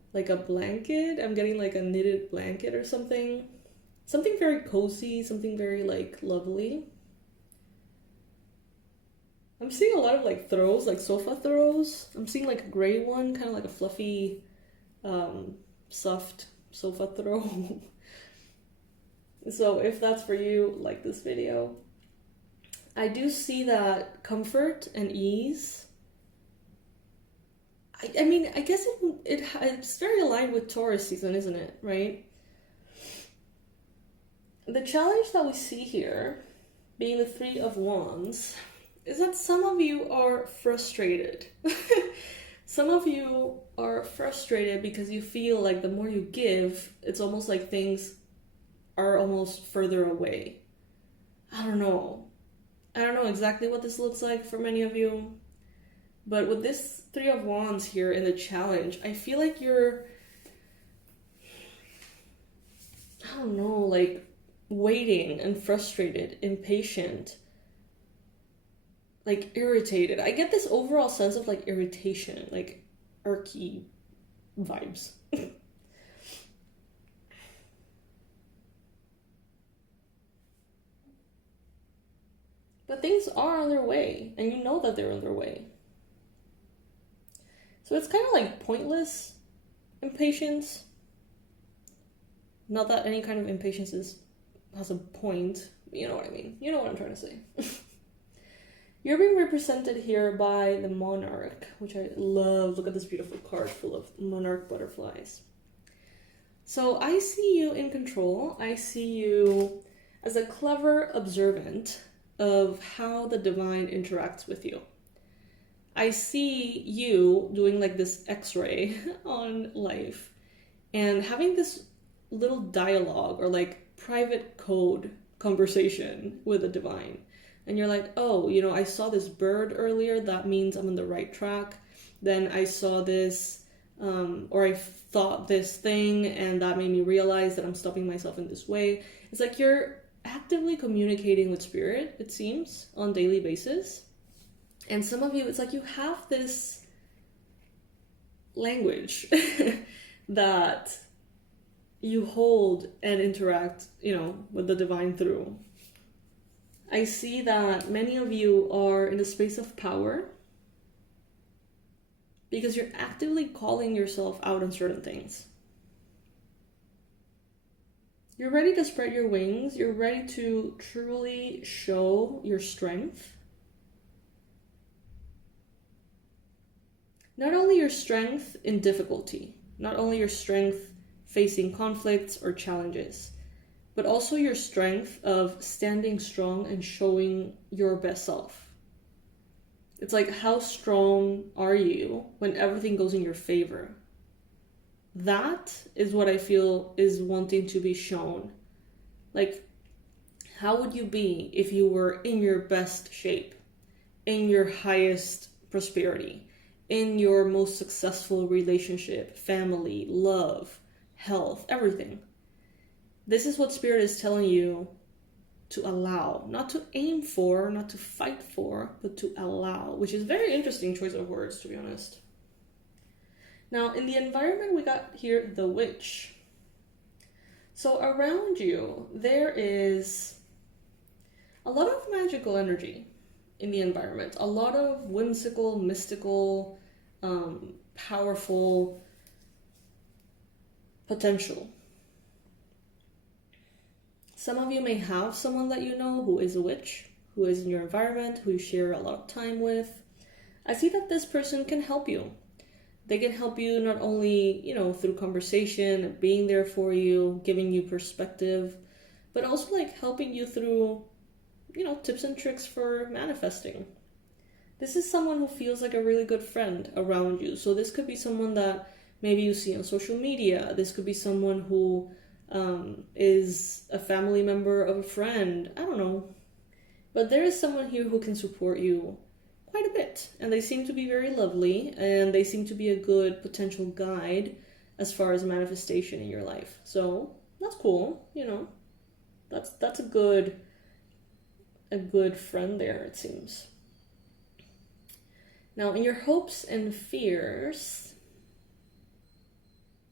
like a blanket. I'm getting like a knitted blanket or something. Something very cozy, something very like lovely. I'm seeing a lot of like throws, like sofa throws. I'm seeing like a gray one, kind of like a fluffy, soft sofa throw. So if that's for you, like this video. I do see that comfort and ease. I mean, I guess it's very aligned with Taurus season, isn't it? Right? The challenge that we see here, being the Three of Wands, is that some of you are frustrated. Some of you are frustrated because you feel like the more you give, it's almost like things are almost further away. I don't know exactly what this looks like for many of you, but with this Three of Wands here in the challenge, I feel like you're, I don't know, like waiting and frustrated, impatient, like irritated. I get this overall sense of like irritation, like irky vibes. But things are on their way, and you know that they're on their way. So it's kind of like pointless impatience. Not that any kind of impatience has a point. You know what I mean. You know what I'm trying to say. You're being represented here by the Monarch, which I love. Look at this beautiful card full of monarch butterflies. So I see you in control. I see you as a clever observant of how the divine interacts with you. I see you doing like this x-ray on life and having this little dialogue or like private code conversation with the divine. And you're like, oh, you know, I saw this bird earlier, that means I'm on the right track. Then I saw this, or I thought this thing, and that made me realize that I'm stopping myself in this way. It's like you're actively communicating with spirit, it seems, on a daily basis. And some of you, it's like you have this language that you hold and interact, you know, with the divine through. I see that many of you are in a space of power because you're actively calling yourself out on certain things. You're ready to spread your wings. You're ready to truly show your strength. Not only your strength in difficulty, not only your strength facing conflicts or challenges, but also your strength of standing strong and showing your best self. It's like, how strong are you when everything goes in your favor? That is what I feel is wanting to be shown. Like, how would you be if you were in your best shape, in your highest prosperity, in your most successful relationship, family, love, health, everything? This is what Spirit is telling you to allow, not to aim for, not to fight for, but to allow, which is a very interesting choice of words, to be honest. Now, in the environment, we got here the Witch. So around you, there is a lot of magical energy in the environment, a lot of whimsical, mystical, powerful potential. Some of you may have someone that you know who is a witch, who is in your environment, who you share a lot of time with. I see that this person can help you. They can help you not only, you know, through conversation, being there for you, giving you perspective, but also like helping you through, you know, tips and tricks for manifesting. This is someone who feels like a really good friend around you. So this could be someone that maybe you see on social media. This could be someone who is a family member of a friend. I don't know. But there is someone here who can support you quite a bit. And they seem to be very lovely. And they seem to be a good potential guide as far as manifestation in your life. So that's cool, you know. That's a good friend there, it seems. Now, in your hopes and fears,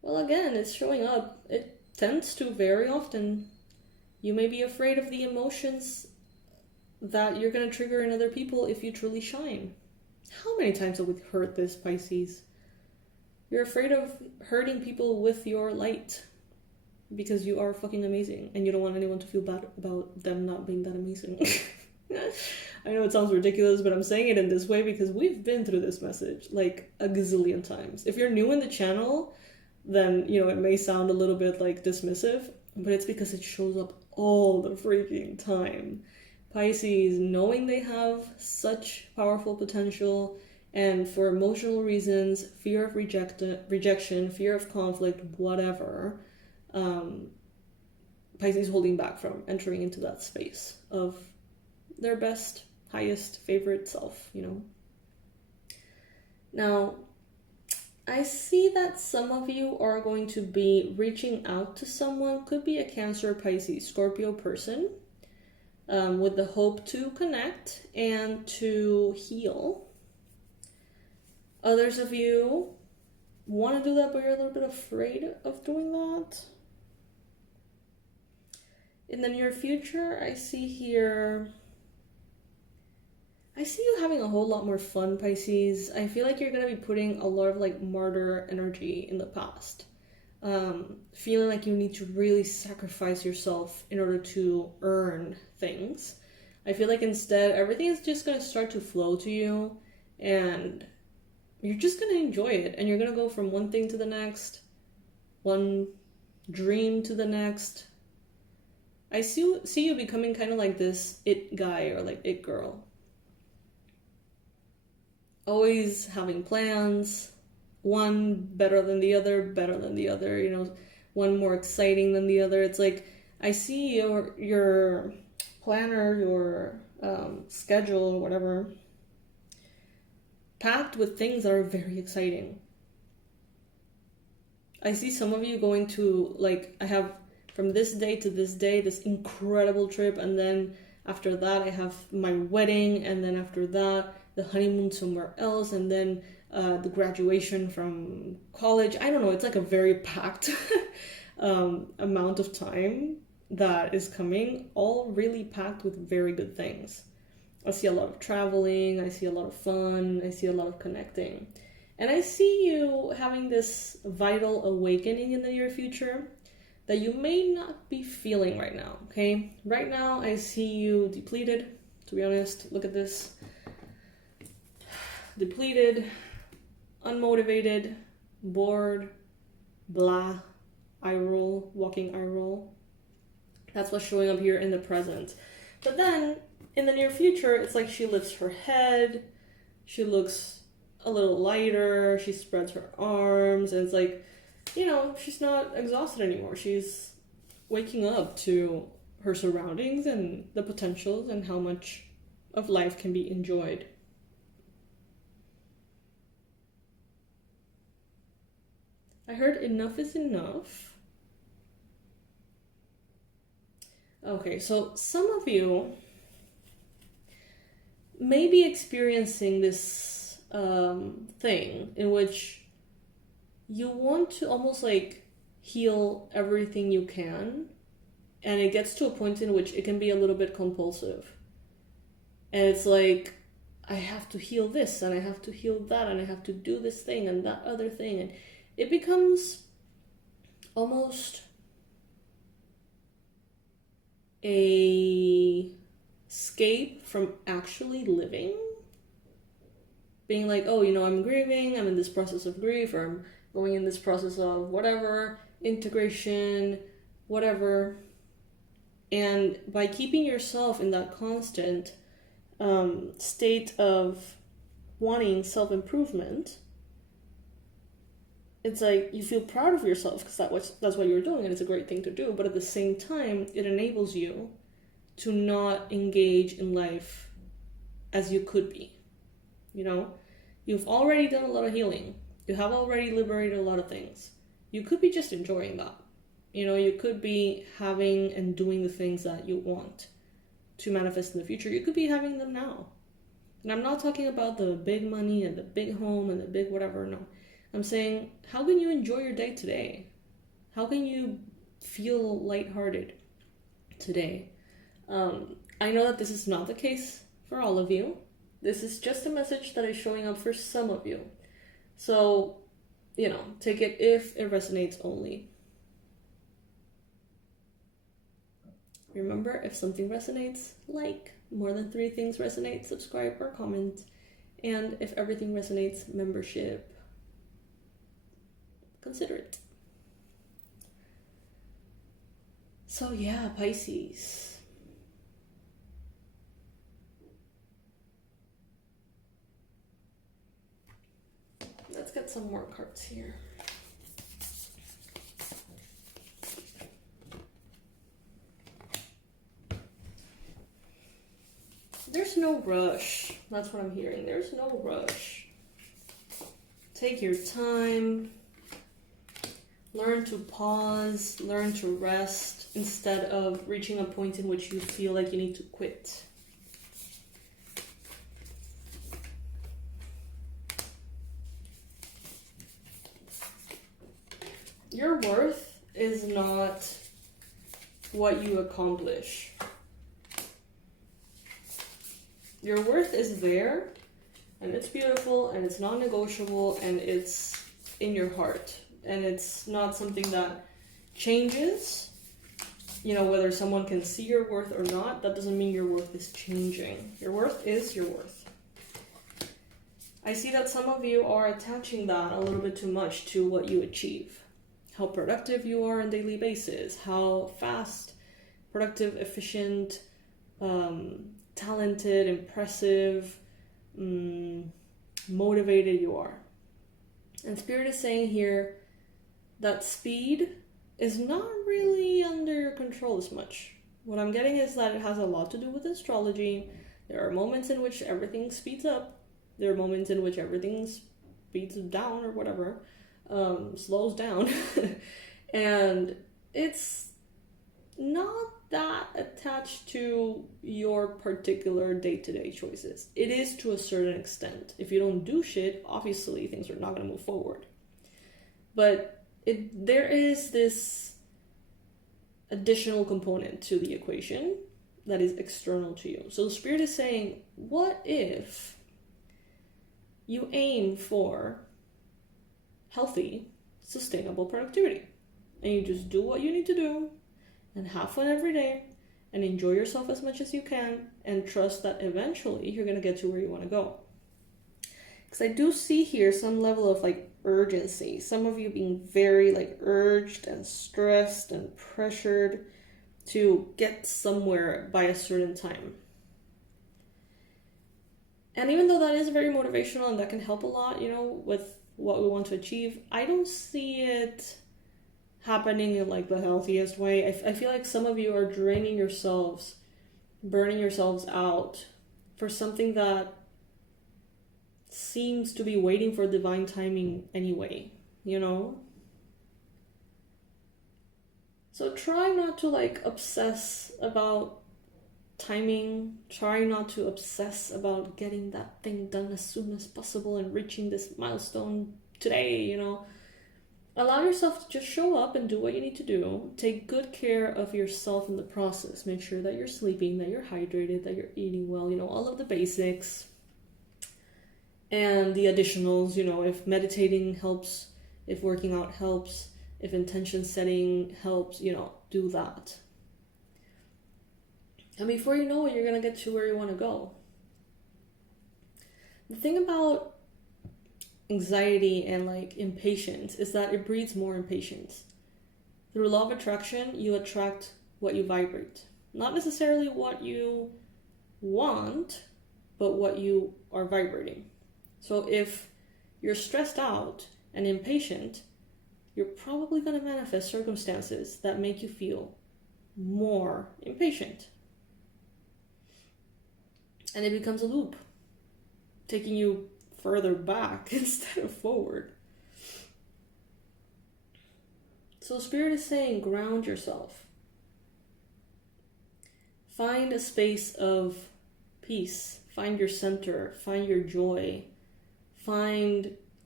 Well, again, it's showing up. It tends to very often. You may be afraid of the emotions that you're going to trigger in other people if you truly shine. How many times have we heard this, Pisces? You're afraid of hurting people with your light because you are fucking amazing and you don't want anyone to feel bad about them not being that amazing. I know it sounds ridiculous, but I'm saying it in this way because we've been through this message like a gazillion times. If you're new in the channel, then, you know, it may sound a little bit like dismissive, but it's because it shows up all the freaking time. Pisces, knowing they have such powerful potential, and for emotional reasons, fear of rejection, fear of conflict, whatever, Pisces holding back from entering into that space of their best, highest, favorite self, you know. Now, I see that some of you are going to be reaching out to someone, could be a Cancer, Pisces, Scorpio person, with the hope to connect and to heal. Others of you want to do that, but you're a little bit afraid of doing that. In the near future, I see here, I see you having a whole lot more fun, Pisces. I feel like you're going to be putting a lot of like martyr energy in the past. Feeling like you need to really sacrifice yourself in order to earn things. I feel like instead, everything is just going to start to flow to you and you're just going to enjoy it. And you're going to go from one thing to the next, one dream to the next. I see you becoming kind of like this it guy or like it girl. Always having plans, one better than the other, you know, one more exciting than the other. It's like, I see your planner, your schedule, or whatever, packed with things that are very exciting. I see some of you going to, like, I have from this day to this day, this incredible trip, and then after that I have my wedding, and then after that the honeymoon somewhere else, and then the graduation from college. I don't know, it's like a very packed amount of time that is coming, all really packed with very good things. I see a lot of traveling, I see a lot of fun, I see a lot of connecting. And I see you having this vital awakening in the near future that you may not be feeling right now, okay? Right now, I see you depleted, to be honest. Look at this. Depleted, unmotivated, bored, blah, eye roll, walking eye roll. That's what's showing up here in the present. But then, in the near future, it's like she lifts her head, she looks a little lighter, she spreads her arms, and it's like, you know, she's not exhausted anymore. She's waking up to her surroundings and the potentials and how much of life can be enjoyed. I heard enough is enough. Okay, so some of you may be experiencing this thing in which you want to almost like heal everything you can, and it gets to a point in which it can be a little bit compulsive. And it's like, I have to heal this, and I have to heal that, and I have to do this thing and that other thing, and it becomes almost a escape from actually living. Being like, oh, you know, I'm grieving, I'm in this process of grief, or I'm going in this process of whatever, integration, whatever. And by keeping yourself in that constant state of wanting self-improvement, it's like you feel proud of yourself because that's what you're doing, and it's a great thing to do. But at the same time, it enables you to not engage in life as you could be. You know, you've already done a lot of healing. You have already liberated a lot of things. You could be just enjoying that. You know, you could be having and doing the things that you want to manifest in the future. You could be having them now. And I'm not talking about the big money and the big home and the big whatever, no. I'm saying, how can you enjoy your day today? How can you feel lighthearted today? I know that this is not the case for all of you. This is just a message that is showing up for some of you. So, take it if it resonates only. Remember, if something resonates, like. More than 3 things resonate, subscribe or comment. And if everything resonates, membership. Consider it. So yeah, Pisces. Let's get some more cards here. There's no rush. That's what I'm hearing. There's no rush. Take your time. Learn to pause. Learn to rest instead of reaching a point in which you feel like you need to quit. Your worth is not what you accomplish. Your worth is there, and it's beautiful, and it's non-negotiable, and it's in your heart. And it's not something that changes. Whether someone can see your worth or not, that doesn't mean your worth is changing. Your worth is your worth. I see that some of you are attaching that a little bit too much to what you achieve. How productive you are on a daily basis, how fast, productive, efficient, talented, impressive, motivated you are. And Spirit is saying here that speed is not really under your control as much. What I'm getting is that it has a lot to do with astrology. There are moments in which everything speeds up. There are moments in which everything speeds down or whatever, slows down. And it's not that attached to your particular day-to-day choices. It is to a certain extent. If you don't do shit, obviously things are not going to move forward. But there is this additional component to the equation that is external to you. So the Spirit is saying, what if you aim for healthy, sustainable productivity? And you just do what you need to do, and have fun every day, and enjoy yourself as much as you can, and trust that eventually you're going to get to where you want to go. Because I do see here some level of urgency. Some of you being very urged and stressed and pressured to get somewhere by a certain time. And even though that is very motivational and that can help a lot, with what we want to achieve, I don't see it happening in the healthiest way. I feel like some of you are draining yourselves, burning yourselves out for something that seems to be waiting for divine timing anyway, So try not to obsess about timing. Try not to obsess about getting that thing done as soon as possible and reaching this milestone today, Allow yourself to just show up and do what you need to do. Take good care of yourself in the process. Make sure that you're sleeping, that you're hydrated, that you're eating well, all of the basics. And the additionals, if meditating helps, if working out helps, if intention setting helps, do that. And before you know it, you're going to get to where you want to go. The thing about anxiety and impatience is that it breeds more impatience. Through law of attraction, you attract what you vibrate. Not necessarily what you want, but what you are vibrating. So if you're stressed out and impatient, you're probably going to manifest circumstances that make you feel more impatient. And it becomes a loop, taking you further back instead of forward. So Spirit is saying, ground yourself. Find a space of peace. Find your center. Find your joy. Find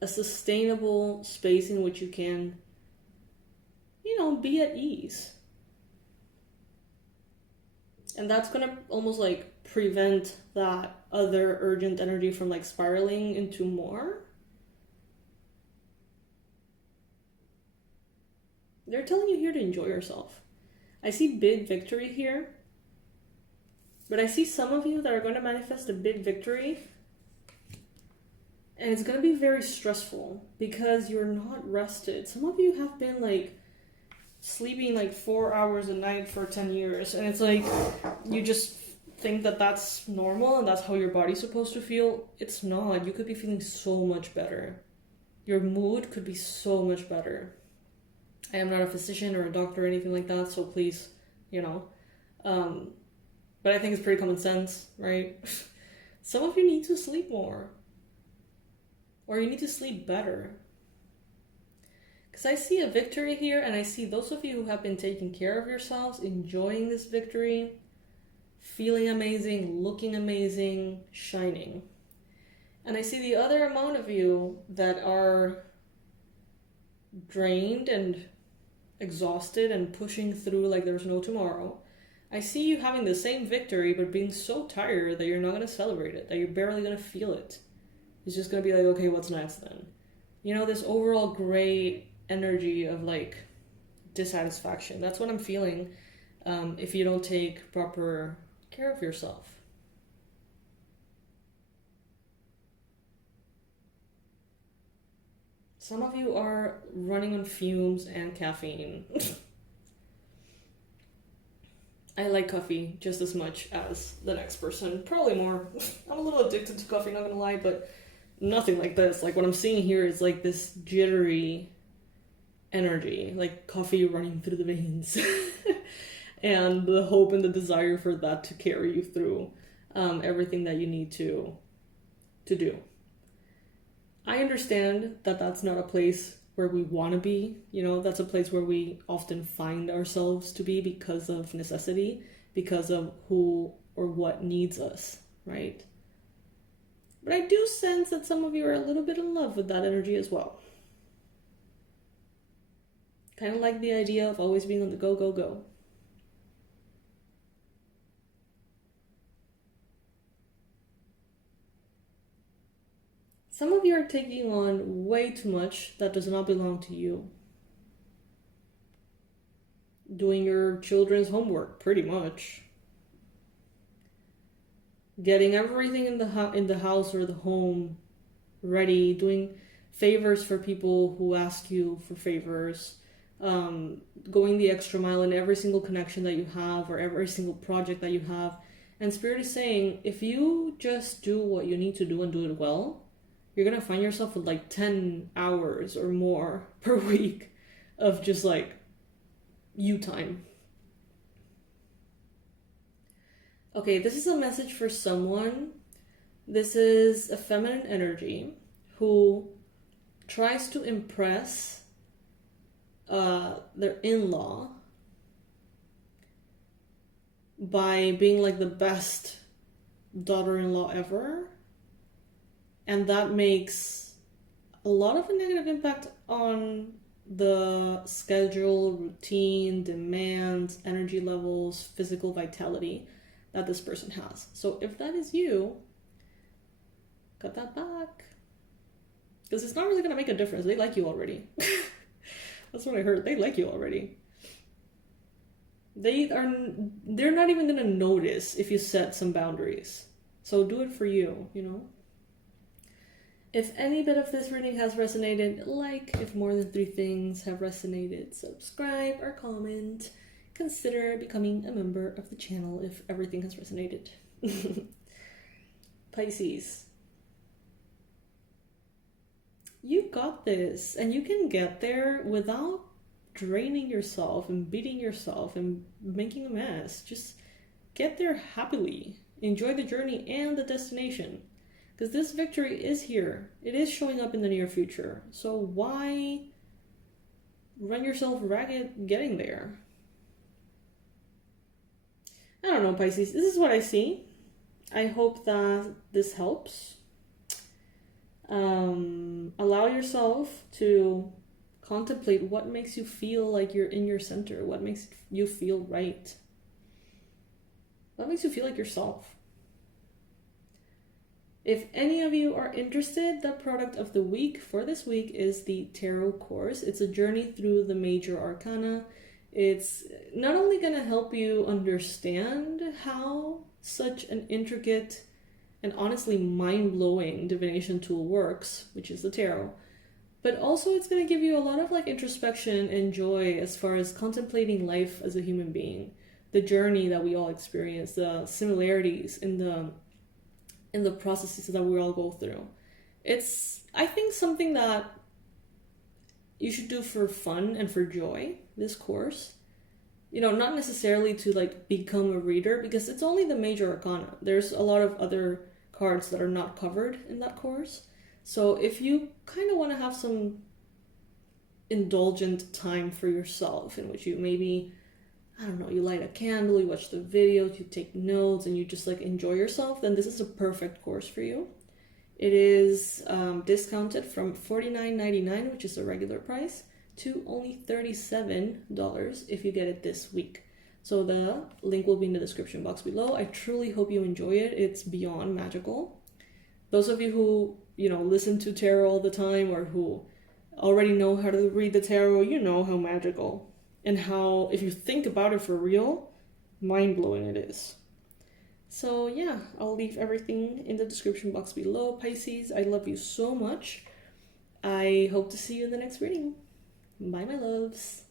a sustainable space in which you can, you know, be at ease. And that's gonna almost like prevent that other urgent energy from like spiraling into more. They're telling you here to enjoy yourself. I see big victory here, but I see some of you that are going to manifest a big victory, and it's going to be very stressful because you're not rested. Some of you have been like sleeping like 4 hours a night for 10 years, and it's like you just think that that's normal and that's how your body's supposed to feel. It's not. You could be feeling so much better. Your mood could be so much better. I am not a physician or a doctor or anything like that, so please, you know. But I think it's pretty common sense, right? Some of you need to sleep more. Or you need to sleep better. Because I see a victory here, and I see those of you who have been taking care of yourselves, enjoying this victory, feeling amazing, looking amazing, shining. And I see the other amount of you that are drained and exhausted and pushing through like there's no tomorrow. I see you having the same victory but being so tired that you're not going to celebrate it, that you're barely going to feel it. It's just going to be like, okay, what's next then? You know, this overall gray energy of like dissatisfaction. That's what I'm feeling if you don't take proper care of yourself. Some of you are running on fumes and caffeine. I like coffee just as much as the next person, probably more. I'm a little addicted to coffee, not gonna lie, but nothing like this. Like what I'm seeing here is like this jittery energy, like coffee running through the veins. And the hope and the desire for that to carry you through everything that you need to do. I understand that that's not a place where we want to be. You know, that's a place where we often find ourselves to be because of necessity, because of who or what needs us, right? But I do sense that some of you are a little bit in love with that energy as well. Kind of like the idea of always being on the go, go, go. Some of you are taking on way too much that does not belong to you. Doing your children's homework, pretty much. Getting everything in the house or the home ready. Doing favors for people who ask you for favors. Going the extra mile in every single connection that you have or every single project that you have. And Spirit is saying, if you just do what you need to do and do it well, you're going to find yourself with like 10 hours or more per week of just like you time. Okay, this is a message for someone. This is a feminine energy who tries to impress their in-law by being like the best daughter-in-law ever. And that makes a lot of a negative impact on the schedule, routine, demands, energy levels, physical vitality that this person has. So if that is you, cut that back. Because it's not really going to make a difference. They like you already. That's what I heard. They like you already. They're not even going to notice if you set some boundaries. So do it for you, you know? If any bit of this reading has resonated, like. If more than 3 things have resonated, subscribe or comment. Consider becoming a member of the channel if everything has resonated. Pisces. You got this, and you can get there without draining yourself and beating yourself and making a mess. Just get there happily. Enjoy the journey and the destination. Because this victory is here. It is showing up in the near future. So why run yourself ragged getting there? I don't know, Pisces. This is what I see. I hope that this helps. Allow yourself to contemplate what makes you feel like you're in your center, what makes you feel right, what makes you feel like yourself. If any of you are interested, the product of the week for this week is the Tarot course. It's a journey through the major arcana. It's not only going to help you understand how such an intricate and honestly mind-blowing divination tool works, which is the tarot, but also it's going to give you a lot of like introspection and joy as far as contemplating life as a human being, the journey that we all experience, the similarities in the processes that we all go through. It's, I think, something that you should do for fun and for joy, this course. You know, not necessarily to like become a reader, because it's only the major arcana. There's a lot of other cards that are not covered in that course. So if you kind of want to have some indulgent time for yourself in which you maybe, I don't know, you light a candle, you watch the videos, you take notes, and you just like enjoy yourself, then this is a perfect course for you. It is discounted from $49.99, which is the regular price, to only $37 if you get it this week. So the link will be in the description box below. I truly hope you enjoy it. It's beyond magical. Those of you who, you know, listen to tarot all the time or who already know how to read the tarot, you know how magical and how, if you think about it for real, mind-blowing it is. So yeah, I'll leave everything in the description box below. Pisces, I love you so much. I hope to see you in the next reading. Bye, my loves.